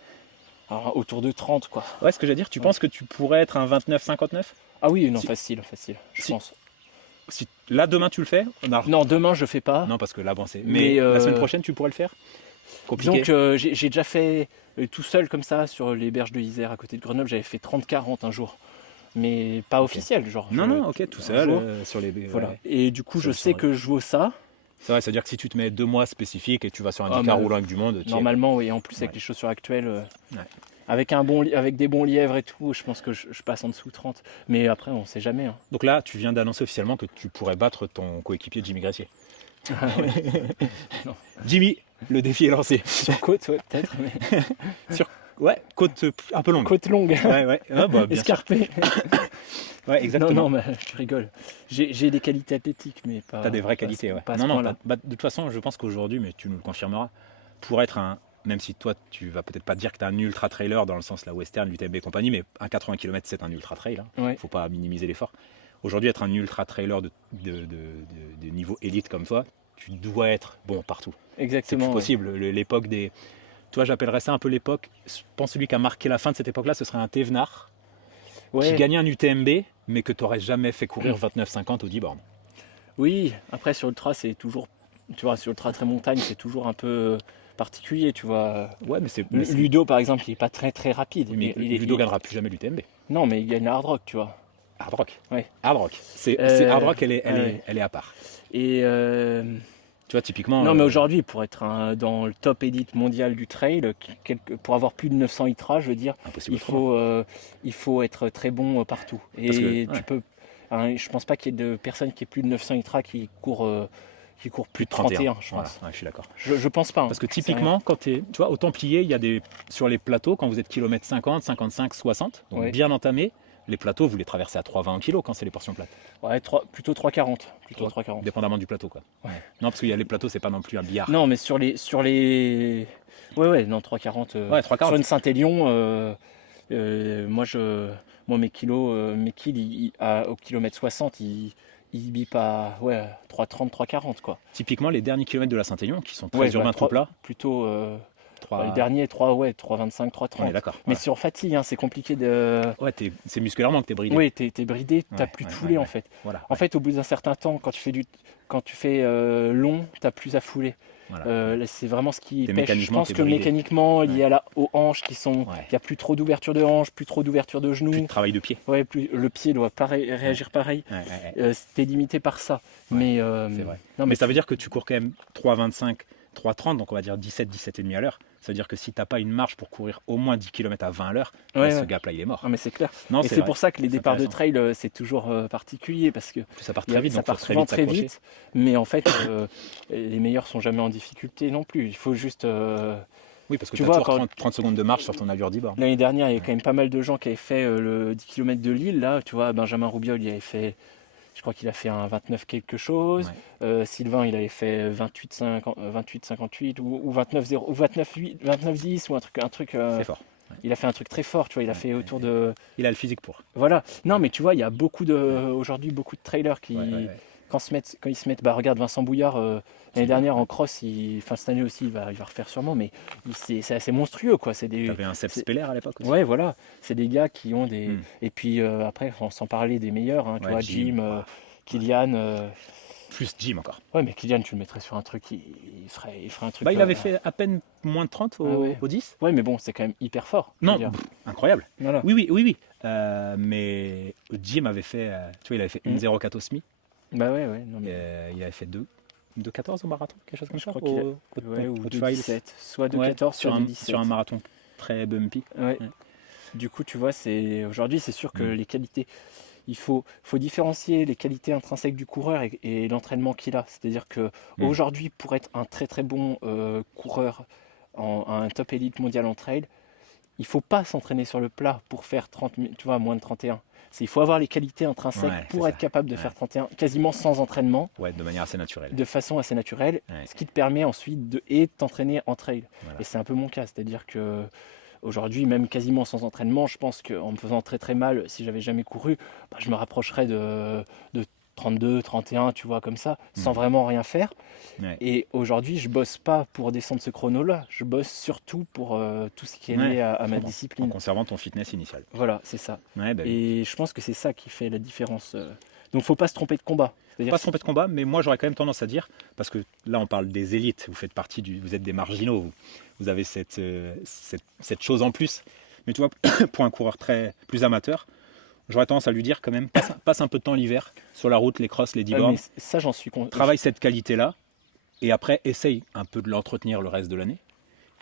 autour de 30 quoi. Ouais, ce que j'allais dire, tu penses que tu pourrais être un 29-59? Ah oui, non, Si- facile, je pense. Si là demain tu le fais? Non, demain je fais pas. Non, parce que là bon c'est. Mais, Mais la semaine prochaine tu pourrais le faire? Compliqué. Donc j'ai déjà fait tout seul comme ça sur les berges de Isère à côté de Grenoble, j'avais fait 30-40 un jour. Mais pas officiel, genre. Non, ok, tout seul jour. sur les. Voilà. Ouais. Et du coup, Ça je me sais semble. que je vaux ça. C'est vrai, c'est-à-dire que si tu te mets 2 mois spécifiques et tu vas sur un Ah, 10K mais, roulant avec du monde, tu y es. Normalement, oui. En plus, avec Ouais. les chaussures actuelles, Ouais. avec des bons lièvres et tout, je pense que je passe en dessous de 30. Mais après, on sait jamais. Hein. Donc là, tu viens d'annoncer officiellement que tu pourrais battre ton coéquipier Jimmy Gressier. Non. Jimmy, le défi est lancé. Sur côte, ouais, peut-être. Mais... Ouais, côte un peu longue. Côte longue, Ouais. Ah, bah, bien sûr. escarpée. Ouais, exactement. Non, mais je rigole. J'ai des qualités athlétiques, mais pas. T'as des vraies pas- qualités, ouais. pas à ce Non, point-là. de toute façon, je pense qu'aujourd'hui, mais tu nous le confirmeras, pour être un, même si toi, tu vas peut-être pas dire que tu es un ultra trailer dans le sens la western, l'UTMB et compagnie, mais un 80 km, c'est un ultra trail. Hein. Ouais. Faut pas minimiser l'effort. Aujourd'hui, être un ultra trailer de niveau élite comme toi, tu dois être bon partout. C'est Exactement. plus ouais. possible. L'époque des. Toi, j'appellerais ça un peu l'époque. Je pense que celui qui a marqué la fin de cette époque-là, ce serait un Thévenard qui Ouais. gagnait un UTMB, mais que tu n'aurais jamais fait courir 29-50 au 10 bornes. Oui, après sur ultra, c'est toujours. Tu vois, sur ultra très montagne, c'est toujours un peu particulier, tu vois. Ouais, mais c'est. Ludo, par exemple, il est pas très très rapide. Mais Ludo gagnera plus jamais l'UTMB. Non, mais il gagne la hard rock, tu vois. Hard Rock. Ouais. Hard Rock. C'est Hard Rock, elle est à part. Et Tu vois, typiquement. non, mais aujourd'hui, pour être dans le top élite mondial du trail, pour avoir plus de 900 ITRA, je veux dire, Impossible. il faut être très bon partout. Et Parce que, tu peux. Hein, je pense pas qu'il y ait de personnes qui aient plus de 900 ITRA qui courent plus de 31, je Voilà, pense. ouais, je suis d'accord. Je pense pas. Hein. Parce que typiquement, quand tu es. Tu vois, au Templier, il y a des. Sur les plateaux, quand vous êtes kilomètres 50, 55, 60, donc Ouais. bien entamés, les plateaux, vous les traversez à 3,20 kg quand c'est les portions plates. Ouais, plutôt 3,40. Plutôt 3,40. Dépendamment du plateau, quoi. Ouais. Non, parce qu'il y a les plateaux, c'est pas non plus un billard. Non, mais sur les. Ouais, non, 3,40. Ouais, 3,40. Sur une Saint-Élion, moi mes kills, au kilomètre 60, ils bipent à 3,30, 3,40 quoi. Typiquement, les derniers kilomètres de la Saint-Élion, qui sont très Ouais, urbains, trop plats, Plutôt 3... le dernier 3,25, on est 3,30. d'accord. Mais Ouais, sur fatigue, hein, c'est compliqué de. ouais c'est musculairement que t'es bridé. Oui, t'es bridé, t'as Ouais, plus de ouais, foulée ouais, en fait. Voilà. En fait, au bout d'un certain temps, quand tu fais long, t'as plus à fouler. Voilà. Là, c'est vraiment ce qui T'es pêche. Je mécaniquement, pense t'es que bridé. mécaniquement, lié aux hanches qui sont. Ouais. Il n'y a plus trop d'ouverture de hanches, plus trop d'ouverture de genoux. Plus de travail de pied. Ouais, le pied doit réagir pareil. Ouais. T'es limité par ça. Ouais, Mais, C'est vrai. non, Mais ça veut dire que tu cours quand même 3,25, 3,30, donc on va dire 17,5 à l'heure. Ça veut dire que si t'as pas une marge pour courir au moins 10 km à 20 à l'heure, Ouais, ce ouais. gap-là, il est mort. Ah, mais c'est clair. Non, Et c'est vrai. pour ça que les C'est départs de intéressant. trail, c'est toujours particulier parce que Plus ça part très vite, ça donc part faut très souvent vite très s'accrocher. vite. Mais en fait, les meilleurs sont jamais en difficulté non plus. Il faut juste. Oui, parce que Tu tu vois, as toujours quand- 30 secondes de marche sur ton allure 10 bornes. L'année dernière, il y avait quand même pas mal de gens qui avaient fait le 10 km de Lille. Là, tu vois, Benjamin Roubiol, il avait fait. Je crois qu'il a fait un 29 quelque chose. Sylvain, il avait fait 28,58 ou 29,0 ou 29,10 ou un truc. C'est fort. Il a fait un truc très fort, tu vois. Il a fait autour de. Il a le physique pour. Voilà. Non, mais tu vois, il y a aujourd'hui beaucoup de trailers qui, Ouais. quand ils se mettent, regarde Vincent Bouillard l'année dernière en cross, enfin cette année aussi, il va refaire sûrement, mais c'est assez monstrueux, quoi. C'est des. T'avais un Seb Speller à l'époque aussi. Ouais, voilà. C'est des gars qui ont des. Mm. Et puis après, sans parler des meilleurs, hein, tu Ouais, vois, Jim, Jim, Kylian. Plus Jim encore. Ouais, mais Kylian, tu le mettrais sur un truc, il ferait un truc. Bah, il avait fait à peine moins de 30 au 10. Ouais, mais bon, c'est quand même hyper fort. je Non, veux dire. incroyable. Voilà. Oui. Mais Jim avait fait, tu vois, il avait fait 1,04 au SMI. Bah ouais. Non, mais... Il avait fait 2,14 au marathon, quelque chose comme Je ça. crois qu'il a- ouais, ou au 2,17. Soit Ouais, 2,14, soit sur 2,17. sur un marathon très bumpy. Ouais. Ouais. Du coup, tu vois, aujourd'hui, c'est sûr que Mm. les qualités, il faut différencier les qualités intrinsèques du coureur et l'entraînement qu'il a. C'est-à-dire que Mm. aujourd'hui, pour être un très très bon coureur, un top élite mondial en trail, il faut pas s'entraîner sur le plat pour faire 30, tu vois, moins de 31. Il faut avoir les qualités intrinsèques Ouais, pour c'est être ça. capable de Ouais. faire 31, quasiment sans entraînement, Ouais, de manière assez naturelle. de façon assez naturelle, Ouais. ce qui te permet ensuite de t'entraîner en trail. Voilà. Et c'est un peu mon cas, c'est-à-dire que aujourd'hui, même quasiment sans entraînement, je pense qu'en me faisant très très mal, si j'avais jamais couru, je me rapprocherais de 32, 31, tu vois, comme ça, sans vraiment rien faire. Ouais. Et aujourd'hui, je bosse pas pour descendre ce chrono-là. Je bosse surtout pour tout ce qui est lié à ma En discipline. conservant ton fitness initial. Voilà, c'est ça. Ouais, bah oui. Et je pense que c'est ça qui fait la différence. Donc, faut pas se tromper de combat. C'est-à-dire Pas se tromper de combat, mais moi j'aurais quand même tendance à dire, parce que là on parle des élites, vous faites partie vous êtes des marginaux, vous avez cette chose en plus. Mais tu vois, pour un coureur plus amateur, j'aurais tendance à lui dire quand même, passe un peu de temps l'hiver sur la route, les crosses, les 10 bornes, mais ça, j'en suis content. travaille cette qualité-là, et après essaye un peu de l'entretenir le reste de l'année.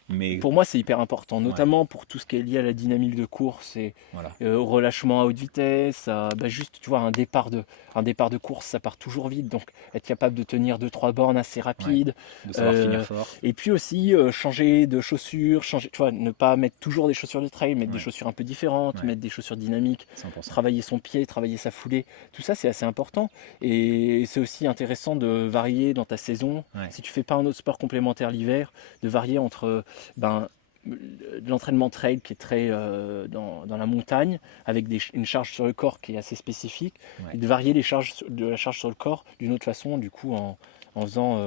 Mais Pour moi, c'est hyper important, notamment pour tout ce qui est lié à la dynamique de course et voilà, au relâchement à haute vitesse. Juste, tu vois, un départ de course, ça part toujours vite. Donc, être capable de tenir 2-3 bornes assez rapides. de savoir finir fort. Et puis aussi, changer de chaussures, tu vois, ne pas mettre toujours des chaussures de trail, mettre des chaussures un peu différentes, Ouais. mettre des chaussures dynamiques, 100%. travailler son pied, travailler sa foulée. Tout ça, c'est assez important. Et c'est aussi intéressant de varier dans ta saison. Ouais. Si tu fais pas un autre sport complémentaire l'hiver, de varier entre l'entraînement trail qui est très dans la montagne avec une charge sur le corps qui est assez spécifique, Ouais. et de varier la charge sur le corps d'une autre façon, du coup en faisant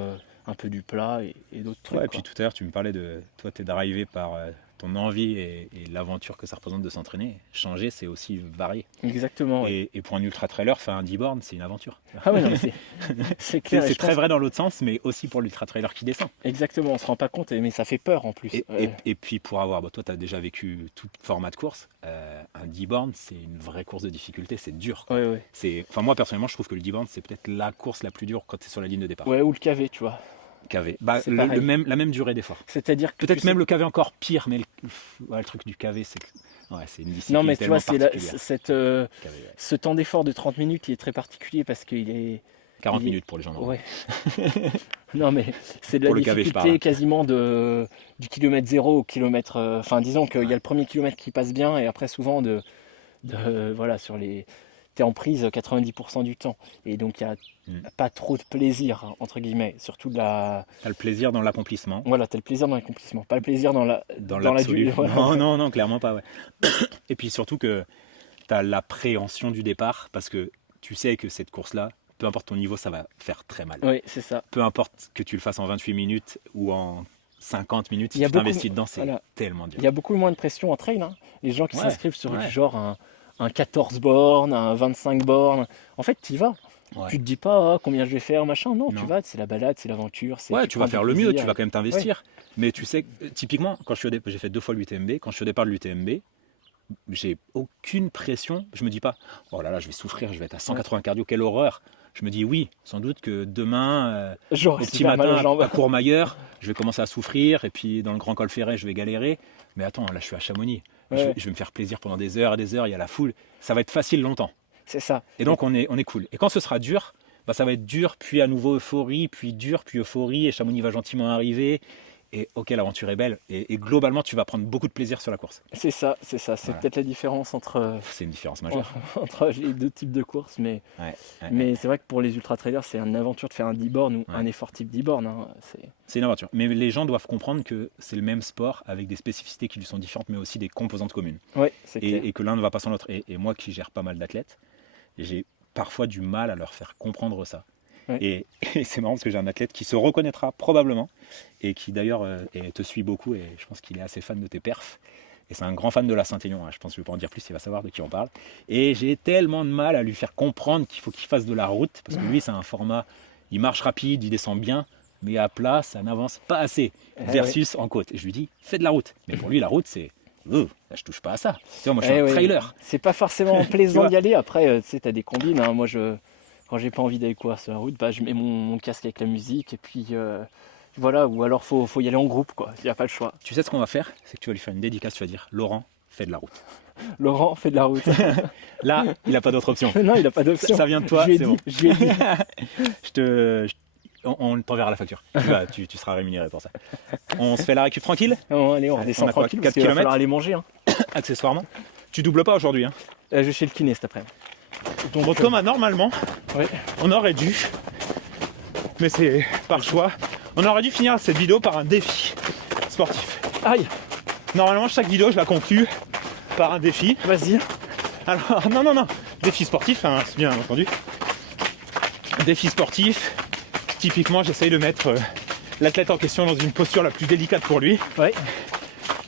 un peu du plat et d'autres trucs. Ouais, et puis tout à l'heure, tu me parlais de toi, tu es drivé par ton envie et l'aventure que ça représente de s'entraîner. Changer, c'est aussi varier. Exactement. Ouais. Et pour un ultra-trailer, faire un 10 bornes, c'est une aventure. Ah ouais, non, mais c'est clair. C'est et je très pense- vrai dans l'autre sens, mais aussi pour l'ultra-trailer qui descend. Exactement, on se rend pas compte, mais ça fait peur en plus. Et puis pour avoir, toi, tu as déjà vécu tout format de course, un 10 bornes, c'est une vraie course de difficulté, c'est dur. Quoi. Ouais. Enfin, moi, personnellement, je trouve que le 10 bornes, c'est peut-être la course la plus dure quand tu es sur la ligne de départ. Ouais, ou le KV, tu vois. KV. C'est pareil. La même durée d'effort. C'est-à-dire que Peut-être tu même sais- le KV encore pire, mais le truc du KV, c'est une discipline Non, mais tu vois, tellement particulière. c'est KV, ouais. ce temps d'effort de 30 minutes, il est très particulier parce qu'il est. 40 il est- minutes pour les gens normaux. Ouais. Non, mais c'est de la Pour le KV, je difficulté parle. quasiment du kilomètre 0 au kilomètre. Enfin, disons qu'il y a le premier kilomètre qui passe bien et après, souvent, voilà, t'es en prise 90% du temps. Et donc, il n'y a pas trop de plaisir, hein, entre guillemets. Surtout T'as le plaisir dans l'accomplissement. Voilà, t'as le plaisir dans l'accomplissement, pas le plaisir dans la L'absolu. durée. Voilà. Non, clairement pas. Ouais. Et puis surtout que tu as l'appréhension du départ parce que tu sais que cette course-là, peu importe ton niveau, ça va faire très mal. Oui, c'est ça. Peu importe que tu le fasses en 28 minutes ou en 50 minutes, si Il y a tu beaucoup- t'investis dedans, c'est voilà. tellement dur. Il y a beaucoup moins de pression en trail. Hein. Les gens qui Ouais, s'inscrivent sur ouais. du genre un 14 bornes, un 25 bornes, en fait, tu y vas. Ouais. Tu te dis pas combien je vais faire, machin. Non, Non. tu vas, c'est la balade, c'est l'aventure. Ouais, tu vas prends faire du le mieux, plaisir. tu vas quand même t'investir. Mais tu sais, typiquement, quand j'ai fait 2 fois l'UTMB, quand je suis au départ de l'UTMB, j'ai aucune pression. Je me dis pas, oh là là, je vais souffrir, je vais être à 180 cardio, quelle horreur. Je me dis, oui, sans doute que demain, Genre, au c'est petit super mal aux matin, jambes. à Courmayeur, je vais commencer à souffrir, et puis dans le Grand Col Ferret, je vais galérer. Mais attends, là, je suis à Chamonix. Ouais. Je vais me faire plaisir pendant des heures et des heures, il y a la foule. Ça va être facile longtemps. C'est ça. Et donc, on est cool. Et quand ce sera dur, ça va être dur, puis à nouveau euphorie, puis dur, puis euphorie, et Chamonix va gentiment arriver. Et ok, l'aventure est belle. Et globalement, tu vas prendre beaucoup de plaisir sur la course. C'est ça. C'est Voilà. peut-être la différence entre C'est une différence majeure. les deux types de courses. Mais Ouais. c'est vrai que pour les ultra-trailers, c'est une aventure de faire un 10 bornes ou un effort type 10 bornes. Hein. C'est une aventure. Mais les gens doivent comprendre que c'est le même sport avec des spécificités qui lui sont différentes, mais aussi des composantes communes. Ouais, c'est clair. Et que l'un ne va pas sans l'autre. Et moi qui gère pas mal d'athlètes, j'ai parfois du mal à leur faire comprendre ça. Ouais. Et c'est marrant parce que j'ai un athlète qui se reconnaîtra probablement et qui d'ailleurs te suit beaucoup et je pense qu'il est assez fan de tes perfs. Et c'est un grand fan de la Saint-Aignan, hein. Je pense que je ne vais pas en dire plus, il va savoir de qui on parle. Et j'ai tellement de mal à lui faire comprendre qu'il faut qu'il fasse de la route, parce que lui c'est un format, il marche rapide, il descend bien, mais à plat ça n'avance pas assez, versus en côte. Et je lui dis, fais de la route. Mais pour lui la route c'est... là, je touche pas à ça. Tu vois, moi, je suis un trailer. C'est pas forcément plaisant d'y aller. Après, tu sais, t'as des combines. Hein. Moi, quand j'ai pas envie d'aller courir sur la route, je mets mon casque avec la musique et puis voilà. Ou alors, faut y aller en groupe, quoi. Il n'y a pas le choix. Tu sais ce qu'on va faire? C'est que tu vas lui faire une dédicace. Tu vas dire, Laurent, fais de la route. Laurent fait de la route. Là, il n'a pas d'autre option. Non, il a pas d'option. Ça vient de toi, Je lui ai c'est dit, bon. je lui ai dit. On t'enverra la facture. Tu seras rémunéré pour ça. On se fait la récup tranquille, Non, allez, on on redescend a quoi, tranquille 4 parce qu'il va kilomètres falloir aller manger. Hein. accessoirement. Tu doubles pas aujourd'hui. Hein. Je vais chez le kiné cet après-midi. Donc, Thomas, normalement, Ouais. on aurait dû, mais c'est par choix, on aurait dû finir cette vidéo par un défi sportif. Aïe, Normalement, chaque vidéo, je la conclue par un défi. vas-y. Alors, non, défi sportif, hein, c'est bien entendu. défi sportif, typiquement j'essaye de mettre l'athlète en question dans une posture la plus délicate pour lui. Ouais.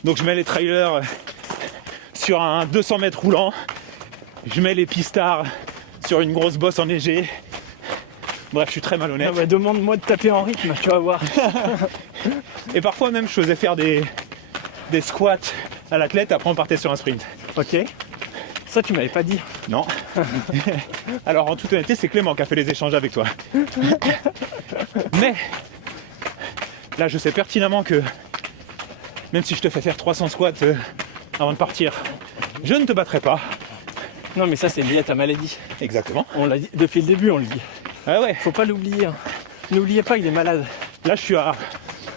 Donc je mets les trailers sur un 200 mètres roulant, je mets les pistards sur une grosse bosse enneigée. Bref, je suis très malhonnête. Ah bah, demande-moi de taper en rythme, tu vas voir. Et parfois même je faisais faire des squats à l'athlète, après on partait sur un sprint. Ok. Ça, tu m'avais pas dit. Non. Alors en toute honnêteté, c'est Clément qui a fait les échanges avec toi. Mais là, je sais pertinemment que même si je te fais faire 300 squats avant de partir, je ne te battrai pas. Non, mais ça, c'est lié à ta maladie. Exactement. On l'a dit depuis le début, on le dit. Ah ouais. Faut pas l'oublier. Hein. N'oubliez pas, il est malade. Là, je suis à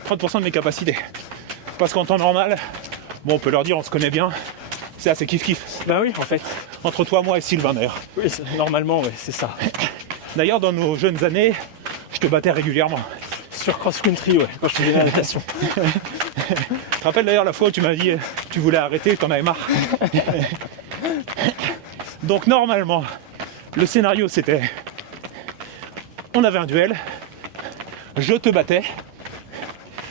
30% de mes capacités. Parce qu'en temps normal, bon, on peut leur dire, on se connaît bien. C'est assez kiff-kiff. Bah oui, en fait. Entre toi, moi et Sylvain d'ailleurs. Oui, normalement, ouais, c'est ça. D'ailleurs, dans nos jeunes années, je te battais régulièrement. Sur cross-country, ouais, quand je faisais la natation. Tu te rappelles d'ailleurs la fois où tu m'as dit tu voulais arrêter, t'en avais marre. Donc normalement, le scénario c'était on avait un duel, je te battais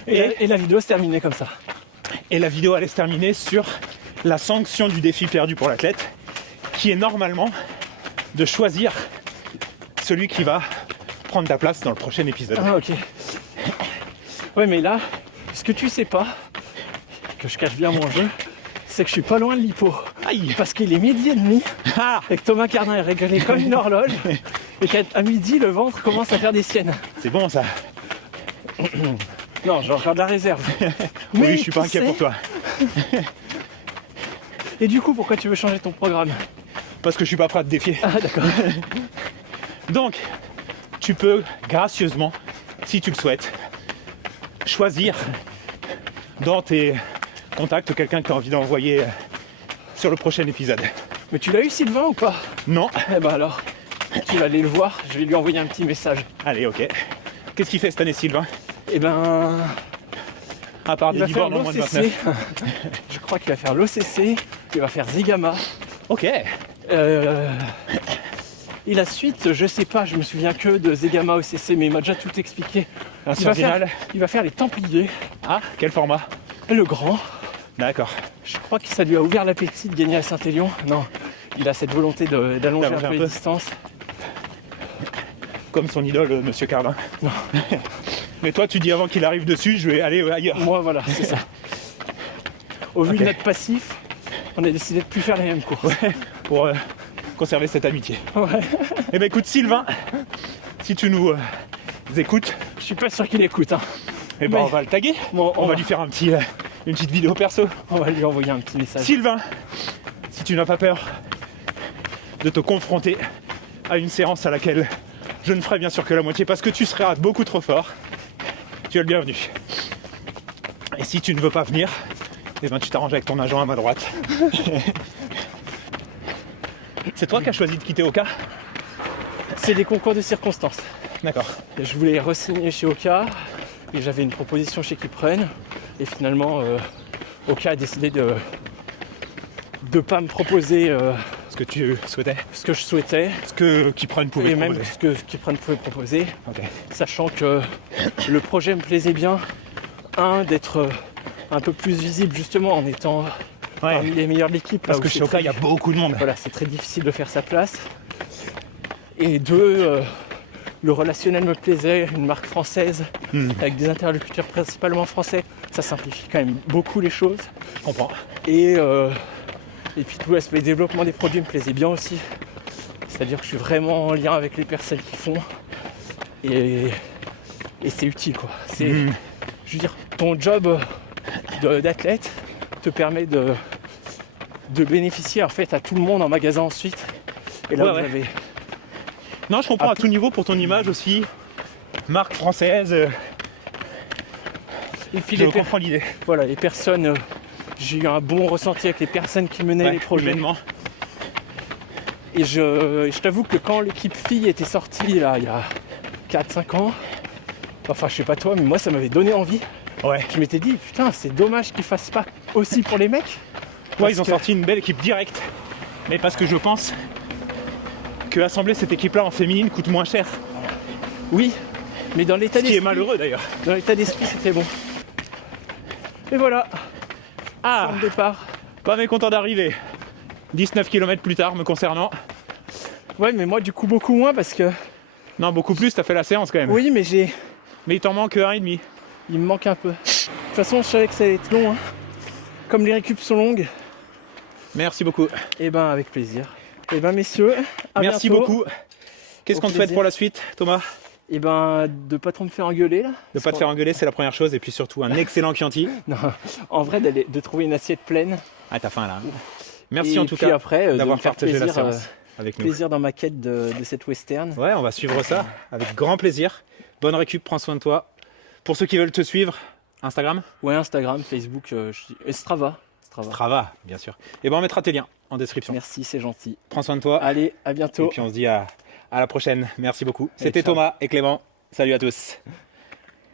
Et la vidéo se terminait comme ça. et la vidéo allait se terminer sur la sanction du défi perdu pour l'athlète, qui est normalement de choisir celui qui va prendre ta place dans le prochain épisode. Ah, ok. Ouais, mais là, ce que tu sais pas, que je cache bien mon jeu, c'est que je suis pas loin de l'hypo. Aïe. Parce qu'il est 12h30 Ah, et que Thomas Cardin est réglé comme une horloge et qu'à midi, le ventre commence à faire des siennes. c'est bon ça. Non, j'ai encore de la réserve. Oui, je suis pas qui inquiet sait pour toi. Et du coup, pourquoi tu veux changer ton programme? Parce que je suis pas prêt à te défier. Ah, d'accord. Donc, tu peux gracieusement, si tu le souhaites, choisir dans tes contacts quelqu'un que tu as envie d'envoyer sur le prochain épisode. Mais tu l'as eu, Sylvain, ou pas? Non. Eh ben alors, tu vas aller le voir, je vais lui envoyer un petit message. Allez, ok. Qu'est-ce qu'il fait cette année, Sylvain? Eh ben, À part il des va 10 faire bornes en moins de l'OCC. 29. Je crois qu'il va faire l'OCC, il va faire Zigama. Ok. Et la suite, je sais pas, je me souviens que de Zegama OCC, mais il m'a déjà tout expliqué. Un Il va, final. il va faire les Templiers, Ah, quel format? le grand. D'accord. Je crois que ça lui a ouvert l'appétit de gagner à Saint-Élion. Non, il a cette volonté d'allonger un peu les distances. Comme son idole, Monsieur Cardin. Non. Mais toi, tu dis avant qu'il arrive dessus, je vais aller ailleurs. Moi, voilà, c'est ça. Au vu Ok. de notre passif, on a décidé de plus faire les mêmes courses. Pour conserver cette amitié. Ouais. Eh ben écoute, Sylvain, si tu nous écoutes, Je suis pas sûr qu'il écoute. Hein. eh ben Mais- on va le taguer. Bon, On va lui faire une petite vidéo perso. on va lui envoyer un petit message. Sylvain, si tu n'as pas peur de te confronter à une séance à laquelle je ne ferai bien sûr que la moitié parce que tu seras beaucoup trop fort, tu es le bienvenu. Et si tu ne veux pas venir, eh ben tu t'arranges avec ton agent à ma droite. C'est toi qui as choisi de quitter Oka? C'est des concours de circonstances. D'accord. Je voulais re-signer chez Oka et j'avais une proposition chez Kipren. Et finalement, Oka a décidé de pas me proposer Ce que tu souhaitais, ce que je souhaitais ce que Kipren pouvait et même proposer. ce que Kipren pouvait proposer, Ok. sachant que le projet me plaisait bien. D'être un peu plus visible justement en étant parmi les meilleurs de l'équipe. Parce là que où chez c'est Oka, il y a beaucoup de monde. Voilà, c'est très difficile de faire sa place. Et deux, le relationnel me plaisait, une marque française avec des interlocuteurs principalement français, ça simplifie quand même beaucoup les choses. Je comprends. Et puis tout l'aspect développement des produits me plaisait bien aussi. C'est-à-dire que je suis vraiment en lien avec les personnes qui font. Et c'est utile quoi. C'est, je veux dire, ton job d'athlète te permet de bénéficier en fait à tout le monde en magasin ensuite. Et là Ouais, vous ouais. avez Non, je comprends à tout niveau pour ton image aussi. Marque française, et puis je les, comprends l'idée. voilà, les personnes, j'ai eu un bon ressenti avec les personnes qui menaient Ouais, les projets. humainement. Et je t'avoue que quand l'équipe fille était sortie là il y a 4-5 ans, enfin je sais pas toi mais moi ça m'avait donné envie. Ouais. Je m'étais dit putain c'est dommage qu'ils fassent pas aussi pour les mecs. Ouais, ils ont que- sorti une belle équipe directe. Mais parce que je pense que assembler cette équipe-là en féminine coûte moins cher Oui, mais dans l'état Ce qui est d'esprit, malheureux d'ailleurs. dans l'état d'esprit, c'était bon. Et voilà, Ah, point de départ. pas mécontent d'arriver. 19 km plus tard me concernant. Ouais, mais moi du coup beaucoup moins parce que Non, beaucoup plus, t'as fait la séance quand même. oui, mais Mais il t'en manque un et demi. il me manque un peu. De toute façon, je savais que ça allait être long. Hein. Comme les récup sont longues, Merci beaucoup. et ben avec plaisir. Et ben messieurs, à Merci bientôt. beaucoup. Qu'est-ce Au qu'on te souhaite plaisir. pour la suite, Thomas? Et ben de pas trop me faire engueuler là. De pas te faire engueuler, c'est la première chose. Et puis surtout, un excellent Chianti. Non, en vrai de trouver une assiette pleine. Ah, t'as faim là. Merci et en tout puis cas après, de d'avoir me faire partagé la plaisir, séance avec nous. plaisir dans ma quête de cette western. Ouais, on va suivre ça avec grand plaisir. Bonne récup, prends soin de toi. Pour ceux qui veulent te suivre, Instagram, Ouais, Instagram, Facebook, et Strava. Strava, bien sûr. Et ben on mettra tes liens en description. Merci, c'est gentil. Prends soin de toi. Allez, à Et bientôt. puis on se dit à la prochaine. Merci beaucoup. Allez, C'était ciao. Thomas et Clément. Salut à tous.